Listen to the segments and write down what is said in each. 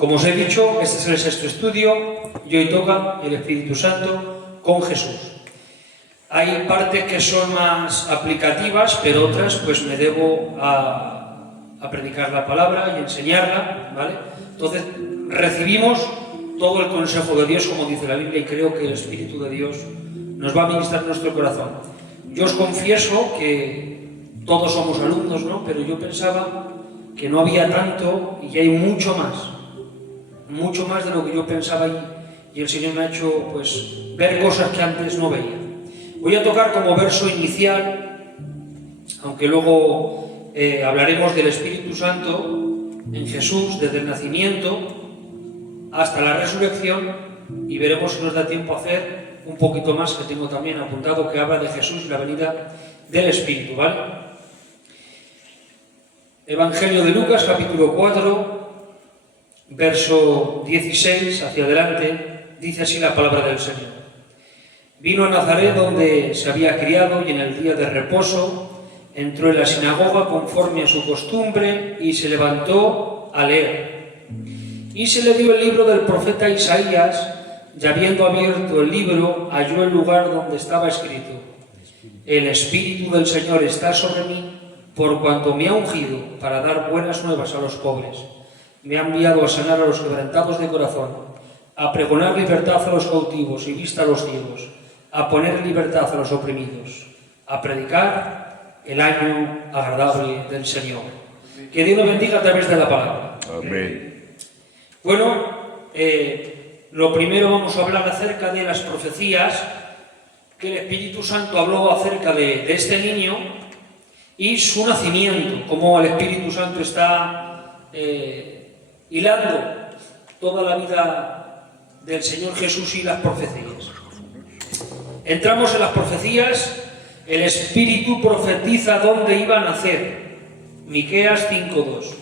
Como os he dicho, este es el sexto estudio y hoy toca el Espíritu Santo con Jesús. Hay partes que son más aplicativas, pero otras pues me debo a predicar la palabra y enseñarla, ¿vale? Entonces recibimos todo el consejo de Dios, como dice la Biblia, y creo que el Espíritu de Dios nos va a ministrar nuestro corazón. Yo os confieso que todos somos alumnos, ¿no? Pero yo pensaba que no había tanto y hay mucho más de lo que yo pensaba y el Señor me ha hecho pues ver cosas que antes no veía. Voy a tocar como verso inicial, aunque luego hablaremos del Espíritu Santo en Jesús desde el nacimiento hasta la resurrección y veremos si nos da tiempo a hacer un poquito más, que tengo también apuntado, que habla de Jesús y la venida del Espíritu, ¿vale? Evangelio de Lucas, capítulo 4, verso 16 hacia adelante, dice así la palabra del Señor. Vino a Nazaret, donde se había criado, y en el día de reposo entró en la sinagoga conforme a su costumbre y se levantó a leer. Y se le dio el libro del profeta Isaías, y habiendo abierto el libro, halló el lugar donde estaba escrito: El Espíritu del Señor está sobre mí, por cuanto me ha ungido para dar buenas nuevas a los pobres. Me ha enviado a sanar a los quebrantados de corazón, a pregonar libertad a los cautivos y vista a los ciegos, a poner en libertad a los oprimidos, a predicar el año agradable del Señor. Que Dios nos bendiga a través de la palabra. Amén. Bueno, lo primero vamos a hablar acerca de las profecías que el Espíritu Santo habló acerca de este niño y su nacimiento, cómo el Espíritu Santo está hilando toda la vida del Señor Jesús y las profecías. Entramos en las profecías. El Espíritu profetiza dónde iba a nacer. Miqueas 5:2.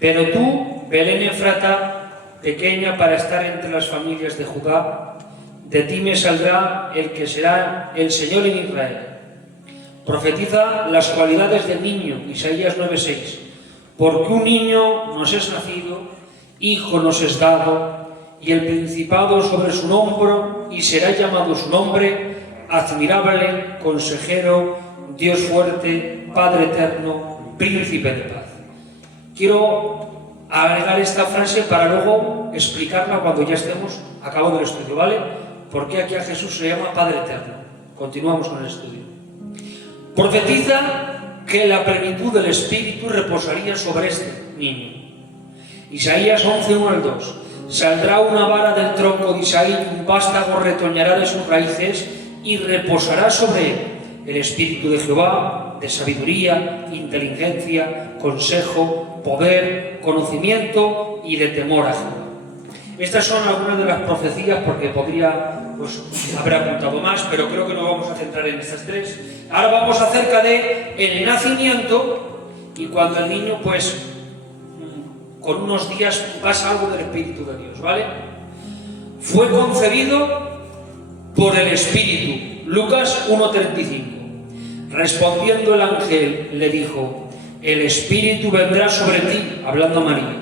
Pero tú, Belén Efrata, pequeña para estar entre las familias de Judá, de ti me saldrá el que será el Señor en Israel. Profetiza las cualidades del niño, Isaías 9:6. Porque un niño nos es nacido, hijo nos es dado, y el principado sobre su hombro, y será llamado su nombre, admirable, consejero, Dios fuerte, Padre eterno, príncipe de paz. Quiero agregar esta frase para luego explicarla cuando ya estemos acabando el estudio, ¿vale? Porque aquí a Jesús se le llama Padre eterno. Continuamos con el estudio. Profetiza que la plenitud del Espíritu reposaría sobre este niño. Isaías 11:1-2. Saldrá una vara del tronco de Isaí y un vástago retoñará de sus raíces y reposará sobre él el Espíritu de Jehová, de sabiduría, inteligencia, consejo, poder, conocimiento y de temor a Jehová. Estas son algunas de las profecías, porque podría haber apuntado más, pero creo que nos vamos a centrar en estas tres. Ahora vamos acerca de el nacimiento y cuando el niño con unos días pasa algo del Espíritu de Dios, ¿vale? Fue concebido por el Espíritu. Lucas 1:35. Respondiendo el ángel le dijo: el Espíritu vendrá sobre ti, hablando a María,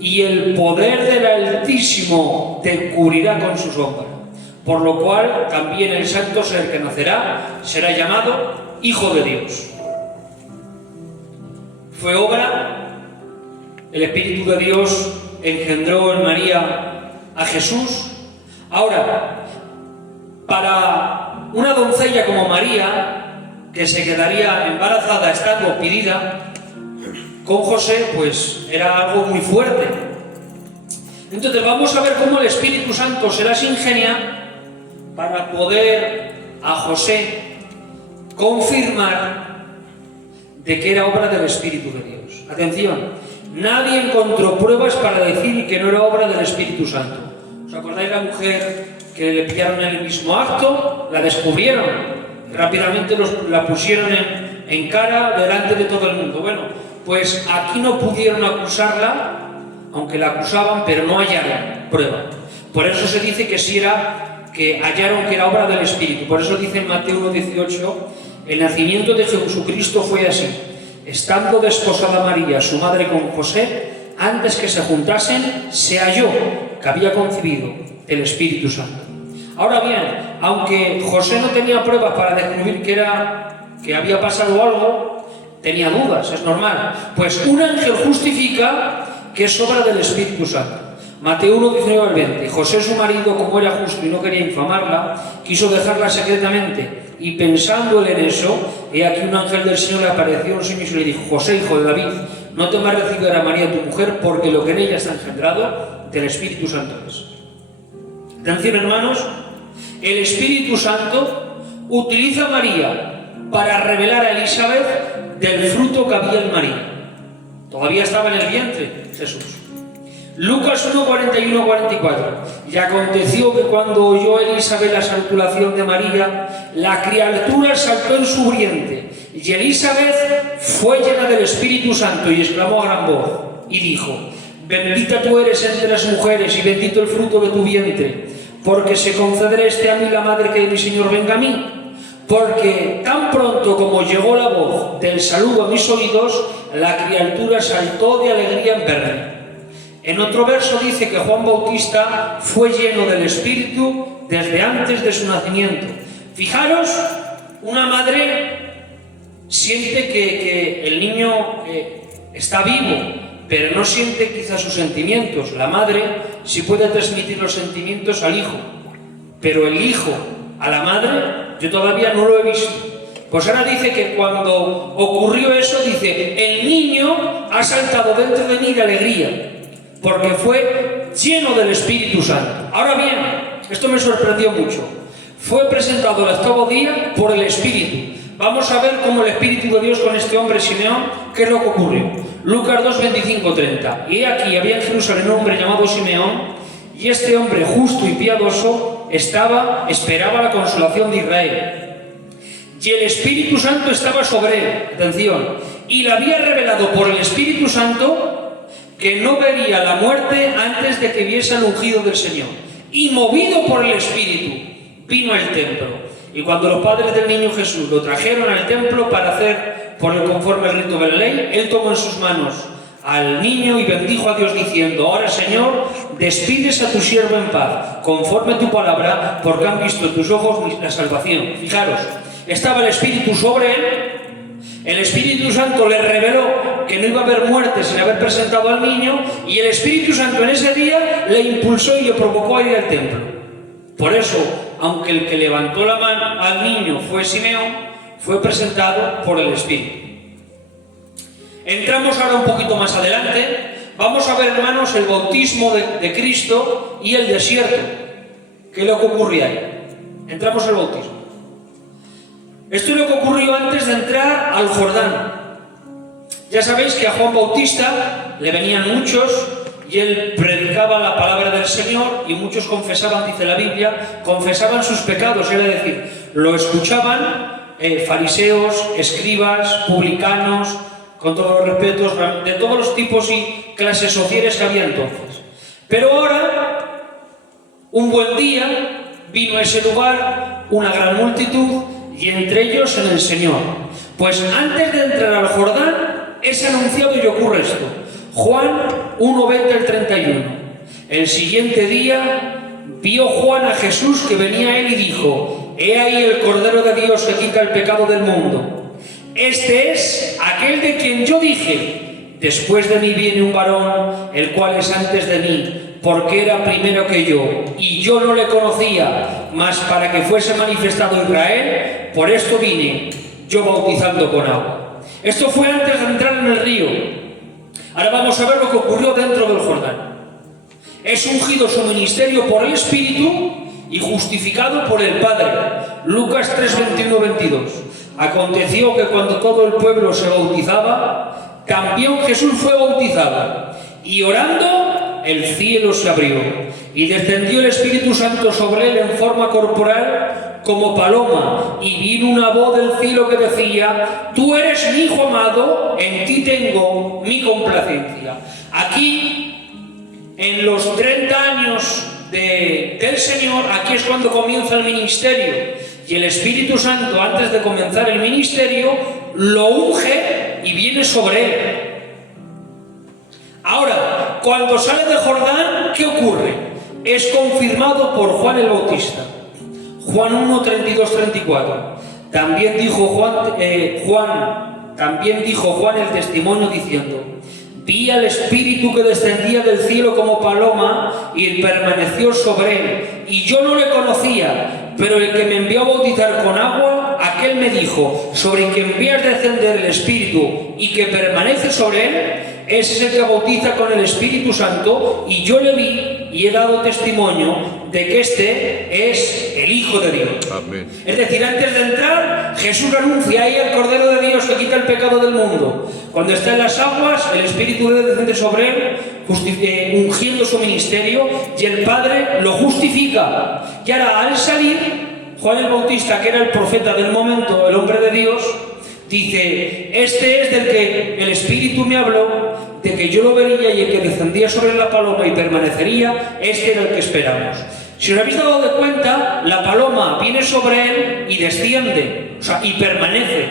y el poder del Altísimo te cubrirá con su sombra, por lo cual también el santo ser que nacerá será llamado Hijo de Dios. Fue obra. El Espíritu de Dios engendró en María a Jesús. Ahora, para una doncella como María, que se quedaría embarazada estando pidida, con José, pues era algo muy fuerte. Entonces vamos a ver cómo el Espíritu Santo se las ingenia para poder a José confirmar de que era obra del Espíritu de Dios. Atención. Nadie encontró pruebas para decir que no era obra del Espíritu Santo. ¿Os acordáis de la mujer que le pillaron en el mismo acto? La descubrieron. Rápidamente la pusieron en cara delante de todo el mundo. Bueno, pues aquí no pudieron acusarla, aunque la acusaban, pero no hallaron prueba. Por eso se dice que hallaron que era obra del Espíritu. Por eso dice en Mateo 1:18, el nacimiento de Jesucristo fue así. Estando desposada María, su madre, con José, antes que se juntasen, se halló que había concebido el Espíritu Santo. Ahora bien, aunque José no tenía pruebas para descubrir que había pasado algo, tenía dudas, es normal. Pues un ángel justifica que es obra del Espíritu Santo. Mateo 1, 19 al 20. José, su marido, como era justo y no quería infamarla, quiso dejarla secretamente. Y pensando él en eso, he aquí un ángel del Señor le apareció en un sueño y le dijo: José, hijo de David, no temas recibir a María tu mujer, porque lo que en ella está engendrado del Espíritu Santo es. Atención, hermanos, el Espíritu Santo utiliza a María para revelar a Elizabeth del fruto que había en María. Todavía estaba en el vientre Jesús. Lucas 1, 41, 44. Y aconteció que cuando oyó Elizabeth la salutación de María, la criatura saltó en su vientre, y Elizabeth fue llena del Espíritu Santo y exclamó a gran voz y dijo: bendita tú eres entre las mujeres y bendito el fruto de tu vientre, porque se concederá a mí la madre que de mi Señor venga a mí. Porque tan pronto como llegó la voz del saludo a mis oídos, la criatura saltó de alegría en verme. En otro verso dice que Juan Bautista fue lleno del Espíritu desde antes de su nacimiento. Fijaros, una madre siente que el niño está vivo, pero no siente quizás sus sentimientos. La madre sí puede transmitir los sentimientos al hijo, pero el hijo a la madre yo todavía no lo he visto. Pues ahora dice que cuando ocurrió eso, dice: el niño ha saltado dentro de mí de alegría, porque fue lleno del Espíritu Santo. Ahora bien, esto me sorprendió mucho. Fue presentado el octavo día por el Espíritu. Vamos a ver cómo el Espíritu de Dios con este hombre Simeón, qué es lo que ocurrió. Lucas 2, 25, 30. Y aquí había en Jerusalén un hombre llamado Simeón, y este hombre justo y piadoso esperaba la consolación de Israel. Y el Espíritu Santo estaba sobre él, atención, y le había revelado por el Espíritu Santo que no vería la muerte antes de que viese al ungido del Señor. Y movido por el Espíritu, vino al templo. Y cuando los padres del niño Jesús lo trajeron al templo para hacer por el conforme al rito de la ley, él tomó en sus manos al niño y bendijo a Dios diciendo: ahora, Señor, despides a tu siervo en paz, conforme a tu palabra, porque han visto tus ojos la salvación. Fijaros, estaba el Espíritu sobre él. El Espíritu Santo le reveló que no iba a haber muerte sin haber presentado al niño, y el Espíritu Santo en ese día le impulsó y le provocó a ir al templo. Por eso, aunque el que levantó la mano al niño fue Simeón, fue presentado por el Espíritu. Entramos ahora un poquito más adelante. Vamos a ver, hermanos, el bautismo de Cristo y el desierto. ¿Qué es lo que ocurría ahí? Entramos al bautismo. Esto es lo que ocurrió antes de entrar al Jordán. Ya sabéis que a Juan Bautista le venían muchos y él predicaba la palabra del Señor, y muchos confesaban, dice la Biblia, confesaban sus pecados, es decir, lo escuchaban fariseos, escribas, publicanos, con todos los respetos, de todos los tipos y clases sociales que había entonces. Pero ahora, un buen día, vino a ese lugar una gran multitud, y entre ellos en el Señor. Pues antes de entrar al Jordán, es anunciado y ocurre esto. Juan 1, 20 al 31. El siguiente día vio Juan a Jesús que venía a él y dijo: he ahí el Cordero de Dios que quita el pecado del mundo. Este es aquel de quien yo dije: después de mí viene un varón, el cual es antes de mí, porque era primero que yo, y yo no le conocía, mas para que fuese manifestado Israel, por esto vine, yo bautizando con agua. Esto fue antes de entrar en el río. Ahora vamos a ver lo que ocurrió dentro del Jordán. Es ungido su ministerio por el Espíritu y justificado por el Padre. Lucas 3, 21, 22. Aconteció que cuando todo el pueblo se bautizaba, también Jesús fue bautizado, y orando, el cielo se abrió, y descendió el Espíritu Santo sobre él en forma corporal como paloma, y vino una voz del cielo que decía: tú eres mi Hijo amado, en ti tengo mi complacencia. Aquí, en los 30 años del Señor, aquí es cuando comienza el ministerio, y el Espíritu Santo, antes de comenzar el ministerio, lo unge y viene sobre él. Ahora, cuando sale de Jordán, ¿qué ocurre? Es confirmado por Juan el Bautista. Juan 1, 32, 34. También dijo Juan el testimonio diciendo: vi al Espíritu que descendía del cielo como paloma y permaneció sobre él. Y yo no le conocía, pero el que me envió a bautizar con agua, aquel me dijo: sobre quien veas descender el Espíritu y que permanece sobre él, ese es el que bautiza con el Espíritu Santo. Y yo le vi y he dado testimonio de que este es el Hijo de Dios. Amén. Es decir, antes de entrar, Jesús anuncia ahí al Cordero de Dios que quita el pecado del mundo. Cuando está en las aguas, el Espíritu debe descender sobre él, ungiendo su ministerio, y el Padre lo justifica. Y ahora, al salir, Juan el Bautista, que era el profeta del momento, el hombre de Dios, dice: este es del que el Espíritu me habló, de que yo lo vería, y el que descendía sobre la paloma y permanecería, este era el que esperamos. Si os habéis dado de cuenta, la paloma viene sobre él y desciende, o sea, y permanece.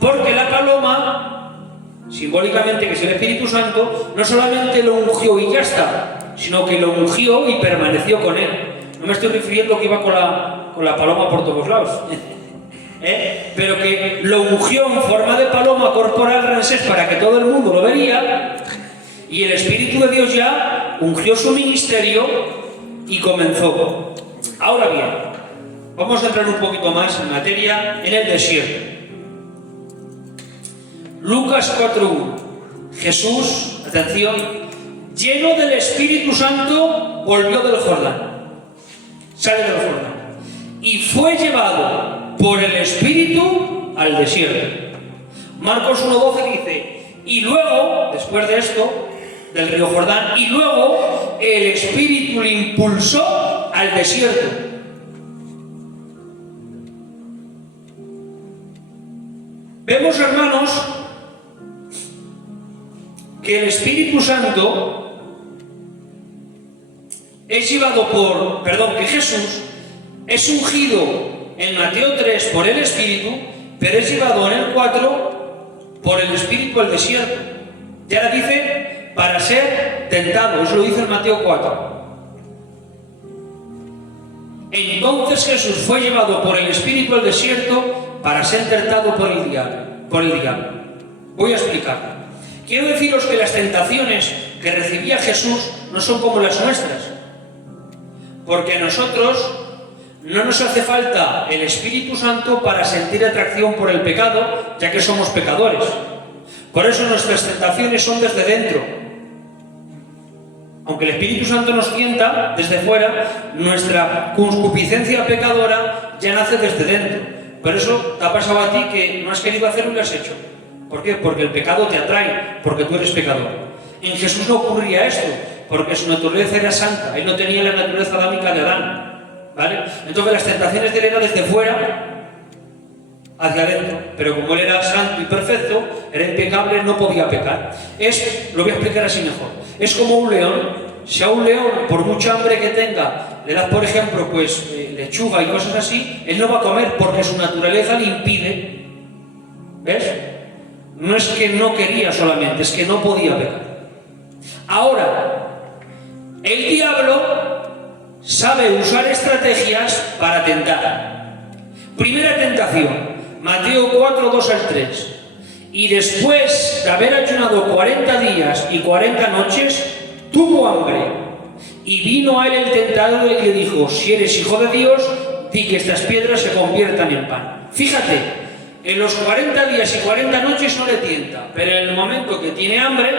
Porque la paloma, simbólicamente, que es el Espíritu Santo, no solamente lo ungió y ya está, sino que lo ungió y permaneció con él. No me estoy refiriendo que iba con la paloma por todos lados. Pero que lo ungió en forma de paloma corporal Ramsés para que todo el mundo lo vería, y el Espíritu de Dios ya ungió su ministerio y comenzó. Ahora bien, vamos a entrar un poquito más en materia en el desierto. Lucas 4:1. Jesús, atención, lleno del Espíritu Santo, volvió del Jordán. Sale del Jordán y fue llevado por el Espíritu al desierto. Marcos 1:12 dice: y luego, después de esto, del río Jordán, y luego el Espíritu le impulsó al desierto. Vemos, hermanos, que el Espíritu Santo es llevado que Jesús es ungido en Mateo 3 por el Espíritu, pero es llevado en el 4 por el Espíritu al desierto. Y ahora dice: para ser tentado, eso lo dice en Mateo 4. Entonces Jesús fue llevado por el Espíritu al desierto para ser tentado por el diablo. Voy a explicar. Quiero deciros que las tentaciones que recibía Jesús no son como las nuestras, porque a nosotros no nos hace falta el Espíritu Santo para sentir atracción por el pecado, ya que somos pecadores. Por eso nuestras tentaciones son desde dentro. Aunque el Espíritu Santo nos tienta desde fuera, nuestra concupiscencia pecadora ya nace desde dentro. Por eso te ha pasado a ti que no has querido hacerlo y lo has hecho. ¿Por qué? Porque el pecado te atrae, porque tú eres pecador. En Jesús no ocurría esto, porque su naturaleza era santa. Él no tenía la naturaleza adámica de Adán, ¿vale? Entonces las tentaciones de él eran desde fuera hacia adentro, pero como él era santo y perfecto, era impecable, no podía pecar. Lo voy a explicar así mejor. Es como un león. Si a un león, por mucha hambre que tenga, le das, por ejemplo, lechuga y cosas así, él no va a comer porque su naturaleza le impide. ¿Ves? No es que no quería solamente, es que no podía pecar. Ahora, el diablo sabe usar estrategias para tentar. Primera tentación, Mateo 4, 2 al 3. Y después de haber ayunado 40 días y 40 noches, tuvo hambre. Y vino a él el tentador y le dijo: si eres hijo de Dios, di que estas piedras se conviertan en pan. Fíjate, en los 40 días y 40 noches no le tienta, pero en el momento que tiene hambre,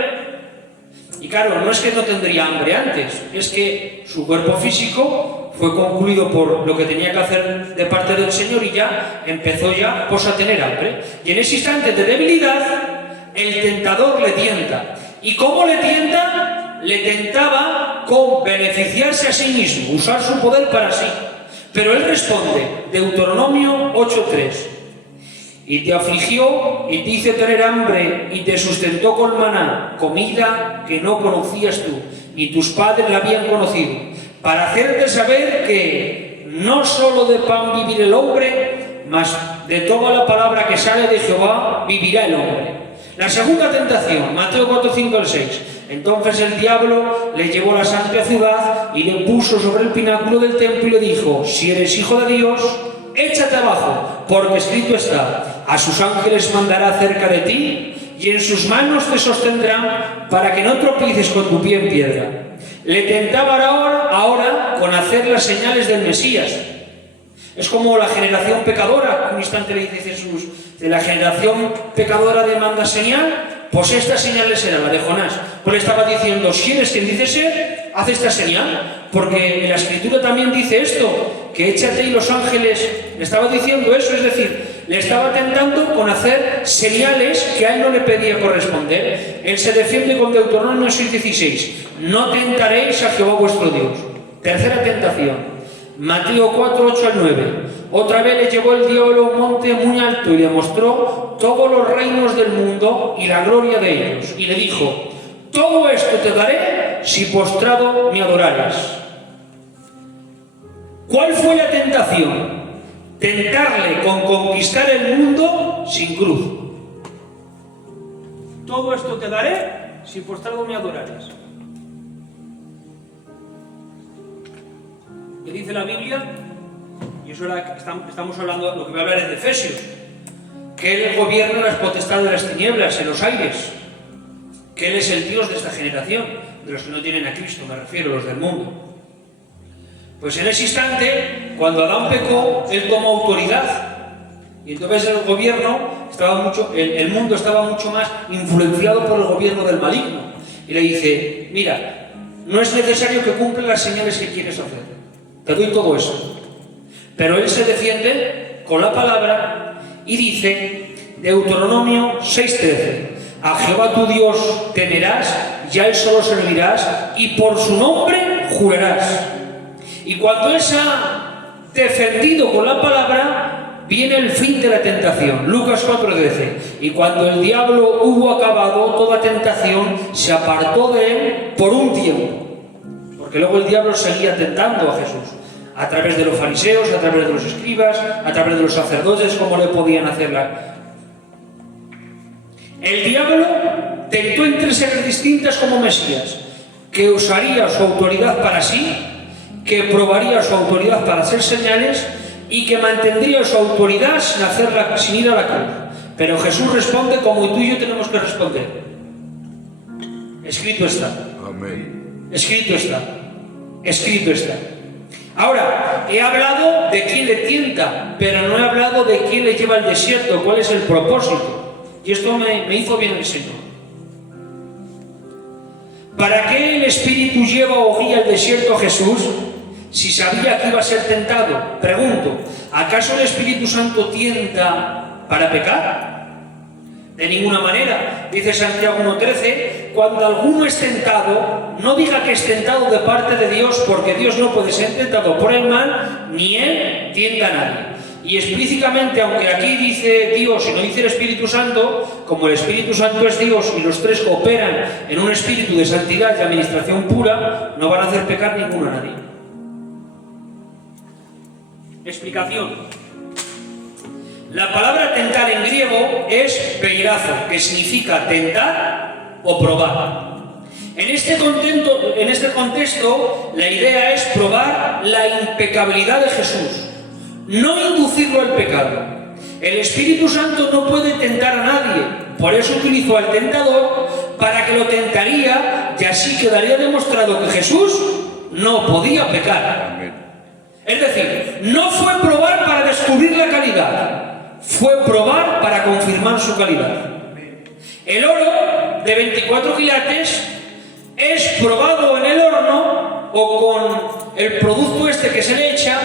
y claro, no es que no tendría hambre antes, es que su cuerpo físico fue concluido por lo que tenía que hacer de parte del Señor y ya empezó a tener hambre. Y en ese instante de debilidad, el tentador le tienta. ¿Y cómo le tienta? Le tentaba con beneficiarse a sí mismo, usar su poder para sí. Pero él responde, Deuteronomio 8:3. Y te afligió y te hizo tener hambre y te sustentó con maná, comida que no conocías tú, ni tus padres la habían conocido, para hacerte saber que no solo de pan vivirá el hombre, mas de toda la palabra que sale de Jehová vivirá el hombre. La segunda tentación, Mateo 4, 5 al 6. Entonces el diablo le llevó a la santa ciudad y le puso sobre el pináculo del templo y le dijo: si eres hijo de Dios, échate abajo, porque escrito está: a sus ángeles mandará cerca de ti, y en sus manos te sostendrán para que no tropieces con tu pie en piedra. Le tentaba ahora con hacer las señales del Mesías. Es como la generación pecadora. Un instante le dice Jesús: de la generación pecadora demanda señal, pues esta señal era la de Jonás. Pues le estaba diciendo: si eres quien dice ser, haz esta señal, porque en la Escritura también dice esto, que échate y los ángeles. Le estaba diciendo eso, es decir, le estaba tentando con hacer señales que a él no le pedía corresponder. Él se defiende con Deuteronomio 6:16: no tentaréis a Jehová vuestro Dios. Tercera tentación, Mateo 4, 8 al 9. Otra vez le llevó el diablo a un monte muy alto y le mostró todos los reinos del mundo y la gloria de ellos. Y le dijo: todo esto te daré si postrado me adorares. ¿Cuál fue la tentación? Tentarle con conquistar el mundo sin cruz. Todo esto te daré si postrado me adorares. ¿Qué dice la Biblia? Y eso estamos hablando, lo que voy a hablar es de Efesios, que Él gobierna las potestades de las tinieblas en los aires, que Él es el Dios de esta generación, de los que no tienen a Cristo, me refiero, los del mundo. Pues en ese instante, cuando Adán pecó, Él tomó autoridad, y entonces el gobierno el mundo estaba mucho más influenciado por el gobierno del maligno. Y le dice: mira, no es necesario que cumplan las señales que quieres hacer, te doy todo eso. Pero él se defiende con la palabra y dice, Deuteronomio 6:13: a Jehová tu Dios temerás, y a él solo servirás, y por su nombre jurarás. Y cuando él se ha defendido con la palabra, viene el fin de la tentación. Lucas 4:13: y cuando el diablo hubo acabado toda tentación, se apartó de él por un tiempo. Porque luego el diablo seguía tentando a Jesús, a través de los fariseos, a través de los escribas, a través de los sacerdotes, como le podían hacerla. El diablo tentó en 3 áreas distintas como Mesías: que usaría su autoridad para sí, que probaría su autoridad para hacer señales y que mantendría su autoridad sin ir a la cruz. Pero Jesús responde como tú y yo tenemos que responder: escrito está. Amén. Escrito está. Escrito está. Ahora, he hablado de quién le tienta, pero no he hablado de quién le lleva al desierto, cuál es el propósito. Y esto me hizo bien el Señor. ¿Para qué el Espíritu lleva o guía al desierto a Jesús si sabía que iba a ser tentado? Pregunto, ¿acaso el Espíritu Santo tienta para pecar? De ninguna manera. Dice Santiago 1:13: cuando alguno es tentado, no diga que es tentado de parte de Dios, porque Dios no puede ser tentado por el mal, ni Él tienta a nadie. Y explícitamente, aunque aquí dice Dios y no dice el Espíritu Santo, como el Espíritu Santo es Dios y los tres cooperan en un espíritu de santidad y administración pura, no van a hacer pecar ninguno a nadie. Explicación. La palabra tentar en griego es peirazo, que significa tentar o probar. En este contexto, la idea es probar la impecabilidad de Jesús, no inducirlo al pecado. El Espíritu Santo no puede tentar a nadie, por eso utilizó al tentador para que lo tentaría, y así quedaría demostrado que Jesús no podía pecar. Es decir, no fue probar para descubrir la calidad, fue probar para confirmar su calidad. El oro de 24 quilates es probado en el horno o con el producto que se le echa,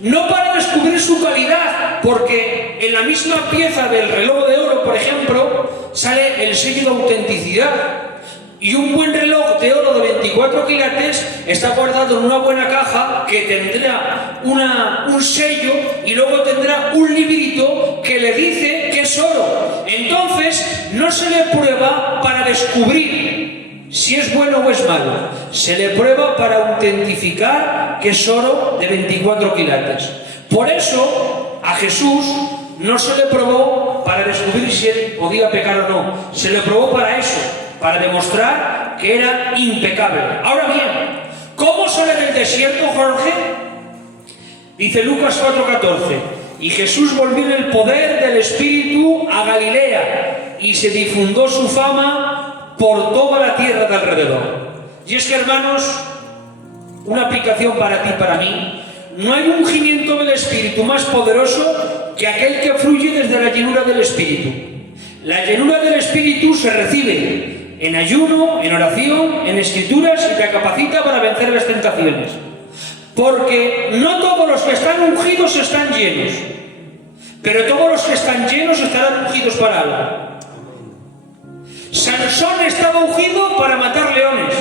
no para descubrir su calidad, porque en la misma pieza del reloj de oro, por ejemplo, sale el sello de autenticidad. Y un buen reloj de oro de 24 quilates está guardado en una buena caja que tendrá un sello y luego tendrá un librito que le dice que es oro. Entonces, no se le prueba para descubrir si es bueno o es malo. Se le prueba para autentificar que es oro de 24 quilates. Por eso, a Jesús no se le probó para descubrir si él podía pecar o no. Se le probó para eso, para demostrar que era impecable. Ahora bien, ¿cómo sale del desierto, Jorge? Dice Lucas 4:14, y Jesús volvió en el poder del Espíritu a Galilea, y se difundió su fama por toda la tierra de alrededor. Y es que, hermanos, una aplicación para ti y para mí, no hay ungimiento del Espíritu más poderoso que aquel que fluye desde la llenura del Espíritu. La llenura del Espíritu se recibe en ayuno, en oración, en escrituras, y te capacita para vencer las tentaciones. Porque no todos los que están ungidos están llenos, pero todos los que están llenos estarán ungidos para algo. Sansón estaba ungido para matar leones,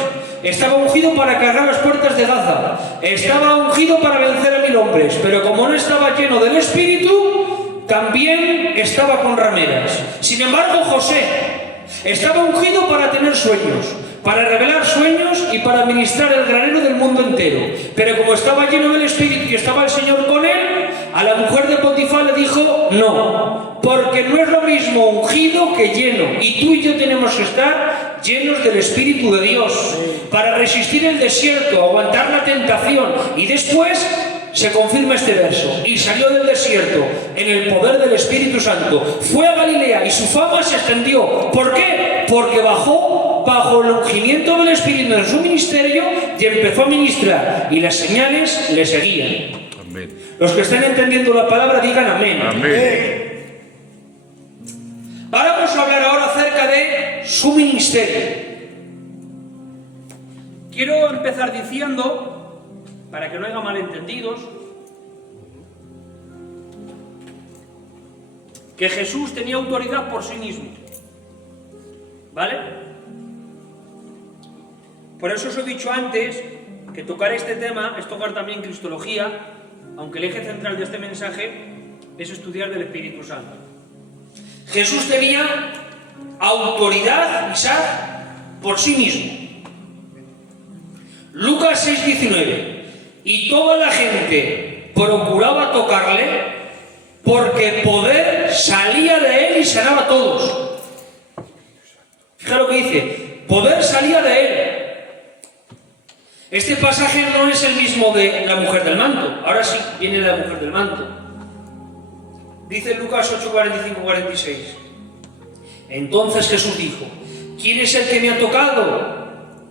estaba ungido para cargar las puertas de Gaza, estaba ungido para vencer a 1000 hombres, pero como no estaba lleno del Espíritu, también estaba con rameras. Sin embargo, José estaba ungido para tener sueños, para revelar sueños y para administrar el granero del mundo entero. Pero como estaba lleno del Espíritu y estaba el Señor con él, a la mujer de Potifar le dijo: no, porque no es lo mismo ungido que lleno. Y tú y yo tenemos que estar llenos del Espíritu de Dios para resistir el desierto, aguantar la tentación. Y después se confirma este verso: y salió del desierto en el poder del Espíritu Santo, fue a Galilea y su fama se extendió. ¿Por qué? Porque bajó bajo el ungimiento del Espíritu en su ministerio y empezó a ministrar, y las señales le seguían. Amén. Los que están entendiendo la palabra digan amén. Amén. Ahora vamos a hablar acerca de su ministerio. Quiero empezar diciendo, para que no haya malentendidos, que Jesús tenía autoridad por sí mismo. ¿Vale? Por eso os he dicho antes que tocar este tema es tocar también cristología, aunque el eje central de este mensaje es estudiar del Espíritu Santo. Jesús tenía autoridad, Isaac, por sí mismo. Lucas 6:19. Y toda la gente procuraba tocarle, porque poder salía de él y sanaba a todos. Fíjate lo que dice: poder salía de él. Este pasaje no es el mismo de la mujer del manto. Ahora sí viene la mujer del manto. Dice Lucas 8:45-46. Entonces Jesús dijo: ¿quién es el que me ha tocado?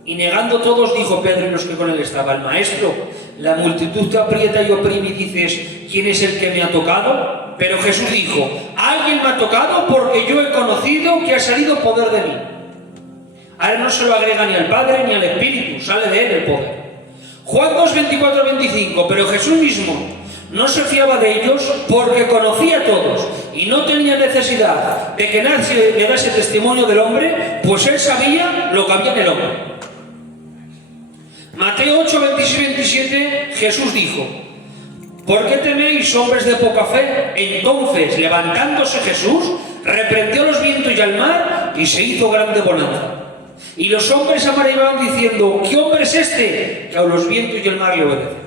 Y negando todos, dijo Pedro y los que con él estaban: Maestro, la multitud te aprieta y oprime y dices: ¿quién es el que me ha tocado? Pero Jesús dijo: alguien me ha tocado porque yo he conocido que ha salido poder de mí. Ahora no se lo agrega ni al Padre ni al Espíritu, sale de él el poder. Juan 2:24-25. Pero Jesús mismo no se fiaba de ellos porque conocía a todos y no tenía necesidad de que nadie le dase testimonio del hombre, pues él sabía lo que había en el hombre. Mateo 8:26-27. Jesús dijo: ¿por qué teméis, hombres de poca fe? Entonces, levantándose Jesús, reprendió los vientos y al mar, y se hizo grande bonanza. Y los hombres se maravillaban diciendo: ¿qué hombre es este que a los vientos y el mar le obedecen?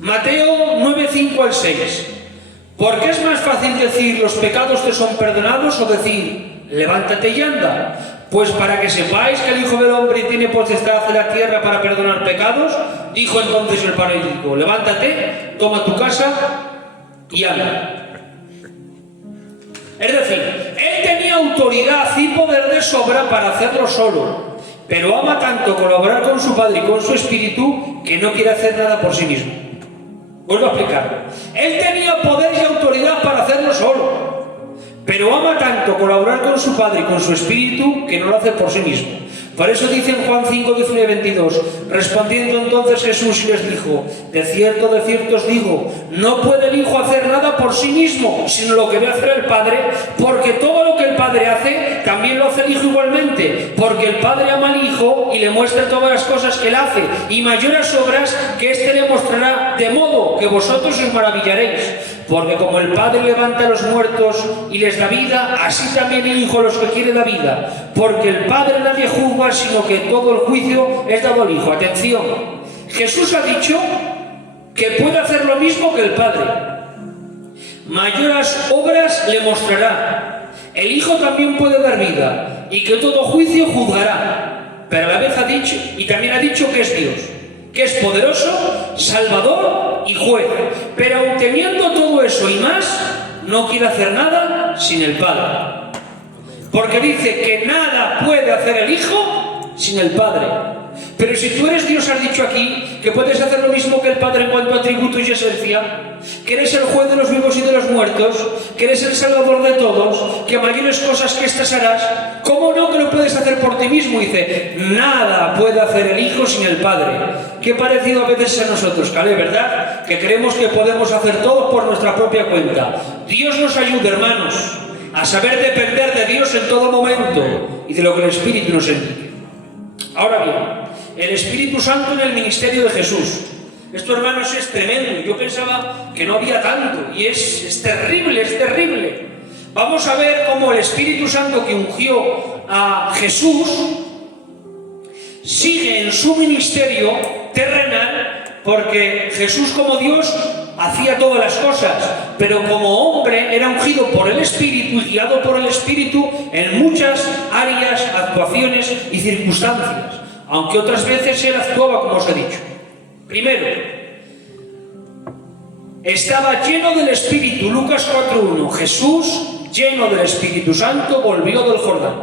Mateo 9:5-6. ¿Por qué es más fácil decir los pecados te son perdonados o decir levántate y anda? Pues para que sepáis que el Hijo del Hombre tiene potestad en la tierra para perdonar pecados, dijo entonces el paralítico: levántate, toma tu casa y anda. Es decir, él tenía autoridad y poder de sobra para hacerlo solo, pero ama tanto colaborar con su Padre y con su Espíritu que no quiere hacer nada por sí mismo. Vuelvo a explicarlo. Él tenía poder y autoridad para hacerlo solo, pero ama tanto colaborar con su Padre y con su Espíritu que no lo hace por sí mismo. Por eso dice en Juan 5:19-22, respondiendo entonces Jesús y les dijo: de cierto os digo, no puede el Hijo hacer nada por sí mismo, sino lo que ve hacer el Padre, porque todo lo que el Padre hace, también lo hace el Hijo igualmente, porque el Padre ama al Hijo y le muestra todas las cosas que él hace, y mayores obras que éste le mostrará, de modo que vosotros os maravillaréis. Porque como el Padre levanta a los muertos y les da vida, así también el Hijo a los que quiere da vida. Porque el Padre nadie juzga, sino que todo el juicio es dado al Hijo. Atención, Jesús ha dicho que puede hacer lo mismo que el Padre. Mayores obras le mostrará. El Hijo también puede dar vida. y que todo juicio juzgará. Pero a la vez ha dicho, y también ha dicho que es Dios, que es poderoso, salvador y juez. Pero aun teniendo todo eso y más, no quiere hacer nada sin el Padre. Porque dice que nada puede hacer el Hijo sin el Padre. Pero si tú eres Dios, has dicho aquí que puedes hacer lo mismo que el Padre en cuanto a atributos y esencia, que eres el juez de los vivos y de los muertos, que eres el salvador de todos, que mayores cosas que estas harás, ¿cómo no que lo puedes hacer por ti mismo? Dice, nada puede hacer el Hijo sin el Padre. Qué parecido a veces a nosotros, Caleb, ¿verdad? Que creemos que podemos hacer todo por nuestra propia cuenta. Dios nos ayude, hermanos, a saber depender de Dios en todo momento y de lo que el Espíritu nos indique. Ahora bien, el Espíritu Santo en el ministerio de Jesús. Esto, hermanos, es tremendo. Yo pensaba que no había tanto, y es terrible, es terrible. Vamos a ver cómo el Espíritu Santo que ungió a Jesús sigue en su ministerio terrenal, porque Jesús como Dios hacía todas las cosas, pero como hombre era ungido por el Espíritu y guiado por el Espíritu en muchas áreas, actuaciones y circunstancias, aunque otras veces él actuaba como os he dicho. Primero, estaba lleno del Espíritu. Lucas 4:1. Jesús, lleno del Espíritu Santo, volvió del Jordán.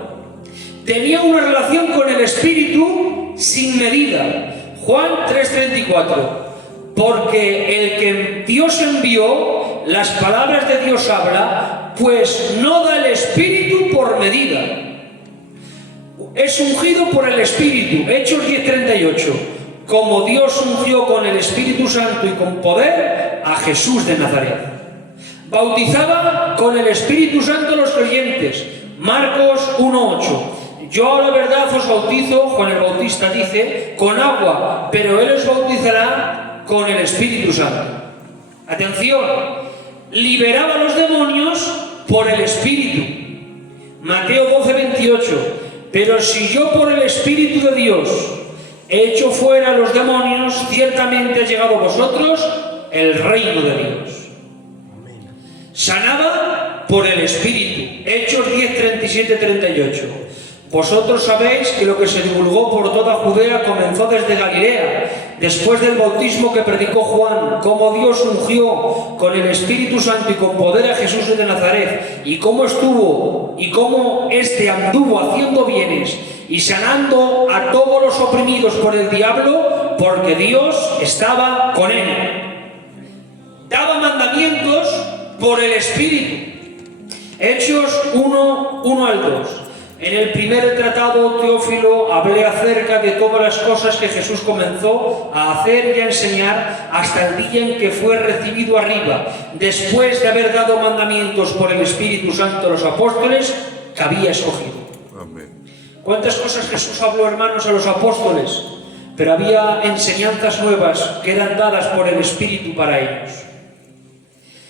Tenía una relación con el Espíritu sin medida. Juan 3:34. Porque el que Dios envió, las palabras de Dios habla, pues no da el Espíritu por medida. Es ungido por el Espíritu. Hechos 10:38. Como Dios ungió con el Espíritu Santo y con poder a Jesús de Nazaret. Bautizaba con el Espíritu Santo a los creyentes. Marcos 1:8. Yo la verdad os bautizo, Juan el Bautista dice, con agua, pero Él os bautizará con el Espíritu Santo. Atención, liberaba a los demonios por el Espíritu. Mateo 12:28. Pero si yo por el Espíritu de Dios he hecho fuera a los demonios, ciertamente ha llegado a vosotros el reino de Dios. Sanaba por el Espíritu. Hechos 10:37-38. Vosotros sabéis que lo que se divulgó por toda Judea comenzó desde Galilea, después del bautismo que predicó Juan, cómo Dios ungió con el Espíritu Santo y con poder a Jesús de Nazaret, y cómo estuvo y cómo éste anduvo haciendo bienes y sanando a todos los oprimidos por el diablo, porque Dios estaba con él. Daba mandamientos por el Espíritu. Hechos 1:1-2. En el primer tratado, Teófilo, hablé acerca de todas las cosas que Jesús comenzó a hacer y a enseñar hasta el día en que fue recibido arriba, después de haber dado mandamientos por el Espíritu Santo a los apóstoles que había escogido. Amén. ¿Cuántas cosas Jesús habló, hermanos, a los apóstoles? Pero había enseñanzas nuevas que eran dadas por el Espíritu para ellos.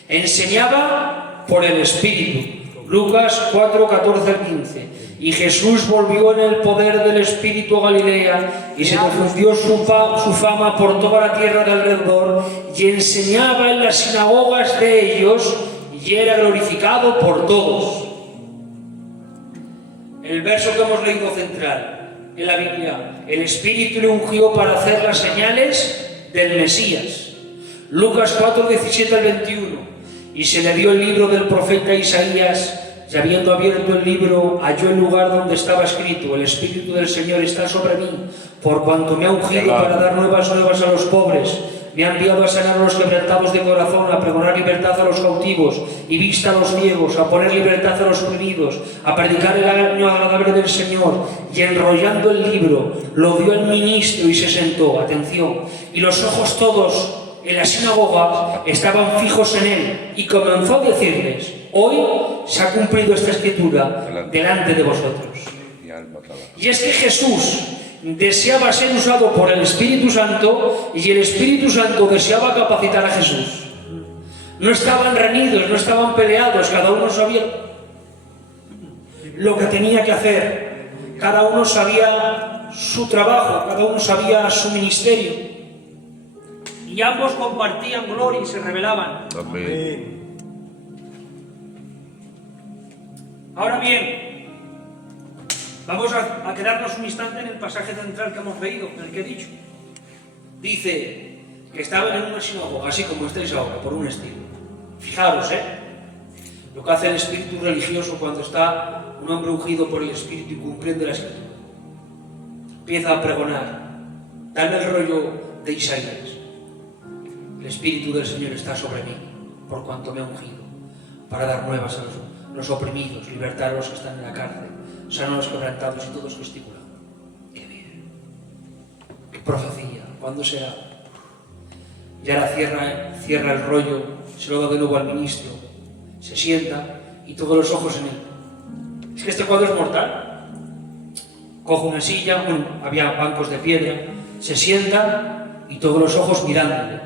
Enseñaba por el Espíritu. Lucas 4:14-15. Y Jesús volvió en el poder del Espíritu a Galilea, y se difundió su fama por toda la tierra de alrededor, y enseñaba en las sinagogas de ellos, y era glorificado por todos. El verso que hemos leído central en la Biblia: el Espíritu le ungió para hacer las señales del Mesías. Lucas 4:17-21. Y se le dio el libro del profeta Isaías, y habiendo abierto el libro, halló el lugar donde estaba escrito: el Espíritu del Señor está sobre mí, por cuanto me ha ungido para dar nuevas a los pobres, me ha enviado a sanar a los quebrantados de corazón, a pregonar libertad a los cautivos y vista a los ciegos, a poner libertad a los oprimidos, a predicar el año agradable del Señor. Y enrollando el libro, lo dio el ministro y se sentó. Atención, y los ojos todos en la sinagoga estaban fijos en él, y comenzó a decirles: hoy se ha cumplido esta escritura delante de vosotros. Y es que Jesús deseaba ser usado por el Espíritu Santo, y el Espíritu Santo deseaba capacitar a Jesús. No estaban reñidos, no estaban peleados, cada uno sabía lo que tenía que hacer, cada uno sabía su trabajo, cada uno sabía su ministerio. Y ambos compartían gloria y se revelaban. Amén. Ahora bien, Vamos a quedarnos un instante en el pasaje central que hemos leído, en el que he dicho. Dice que estaban en una sinagoga, así como estáis ahora, por un estilo. Fijaros, lo que hace el espíritu religioso cuando está un hombre ungido por el espíritu y cumpliendo la escritura. Empieza a pregonar, dame el rollo de Isaías. El espíritu del Señor está sobre mí, por cuanto me ha ungido, para dar nuevas a los oprimidos, libertar a los que están en la cárcel, sanar a los quebrantados y todos gesticulando. ¡Qué bien! ¡Qué profecía! ¿Cuándo será? Y ahora cierra el rollo, se lo da de nuevo al ministro, se sienta y todos los ojos en él. Es que este cuadro es mortal. Coge una silla, bueno, había bancos de piedra, se sienta y todos los ojos mirándole.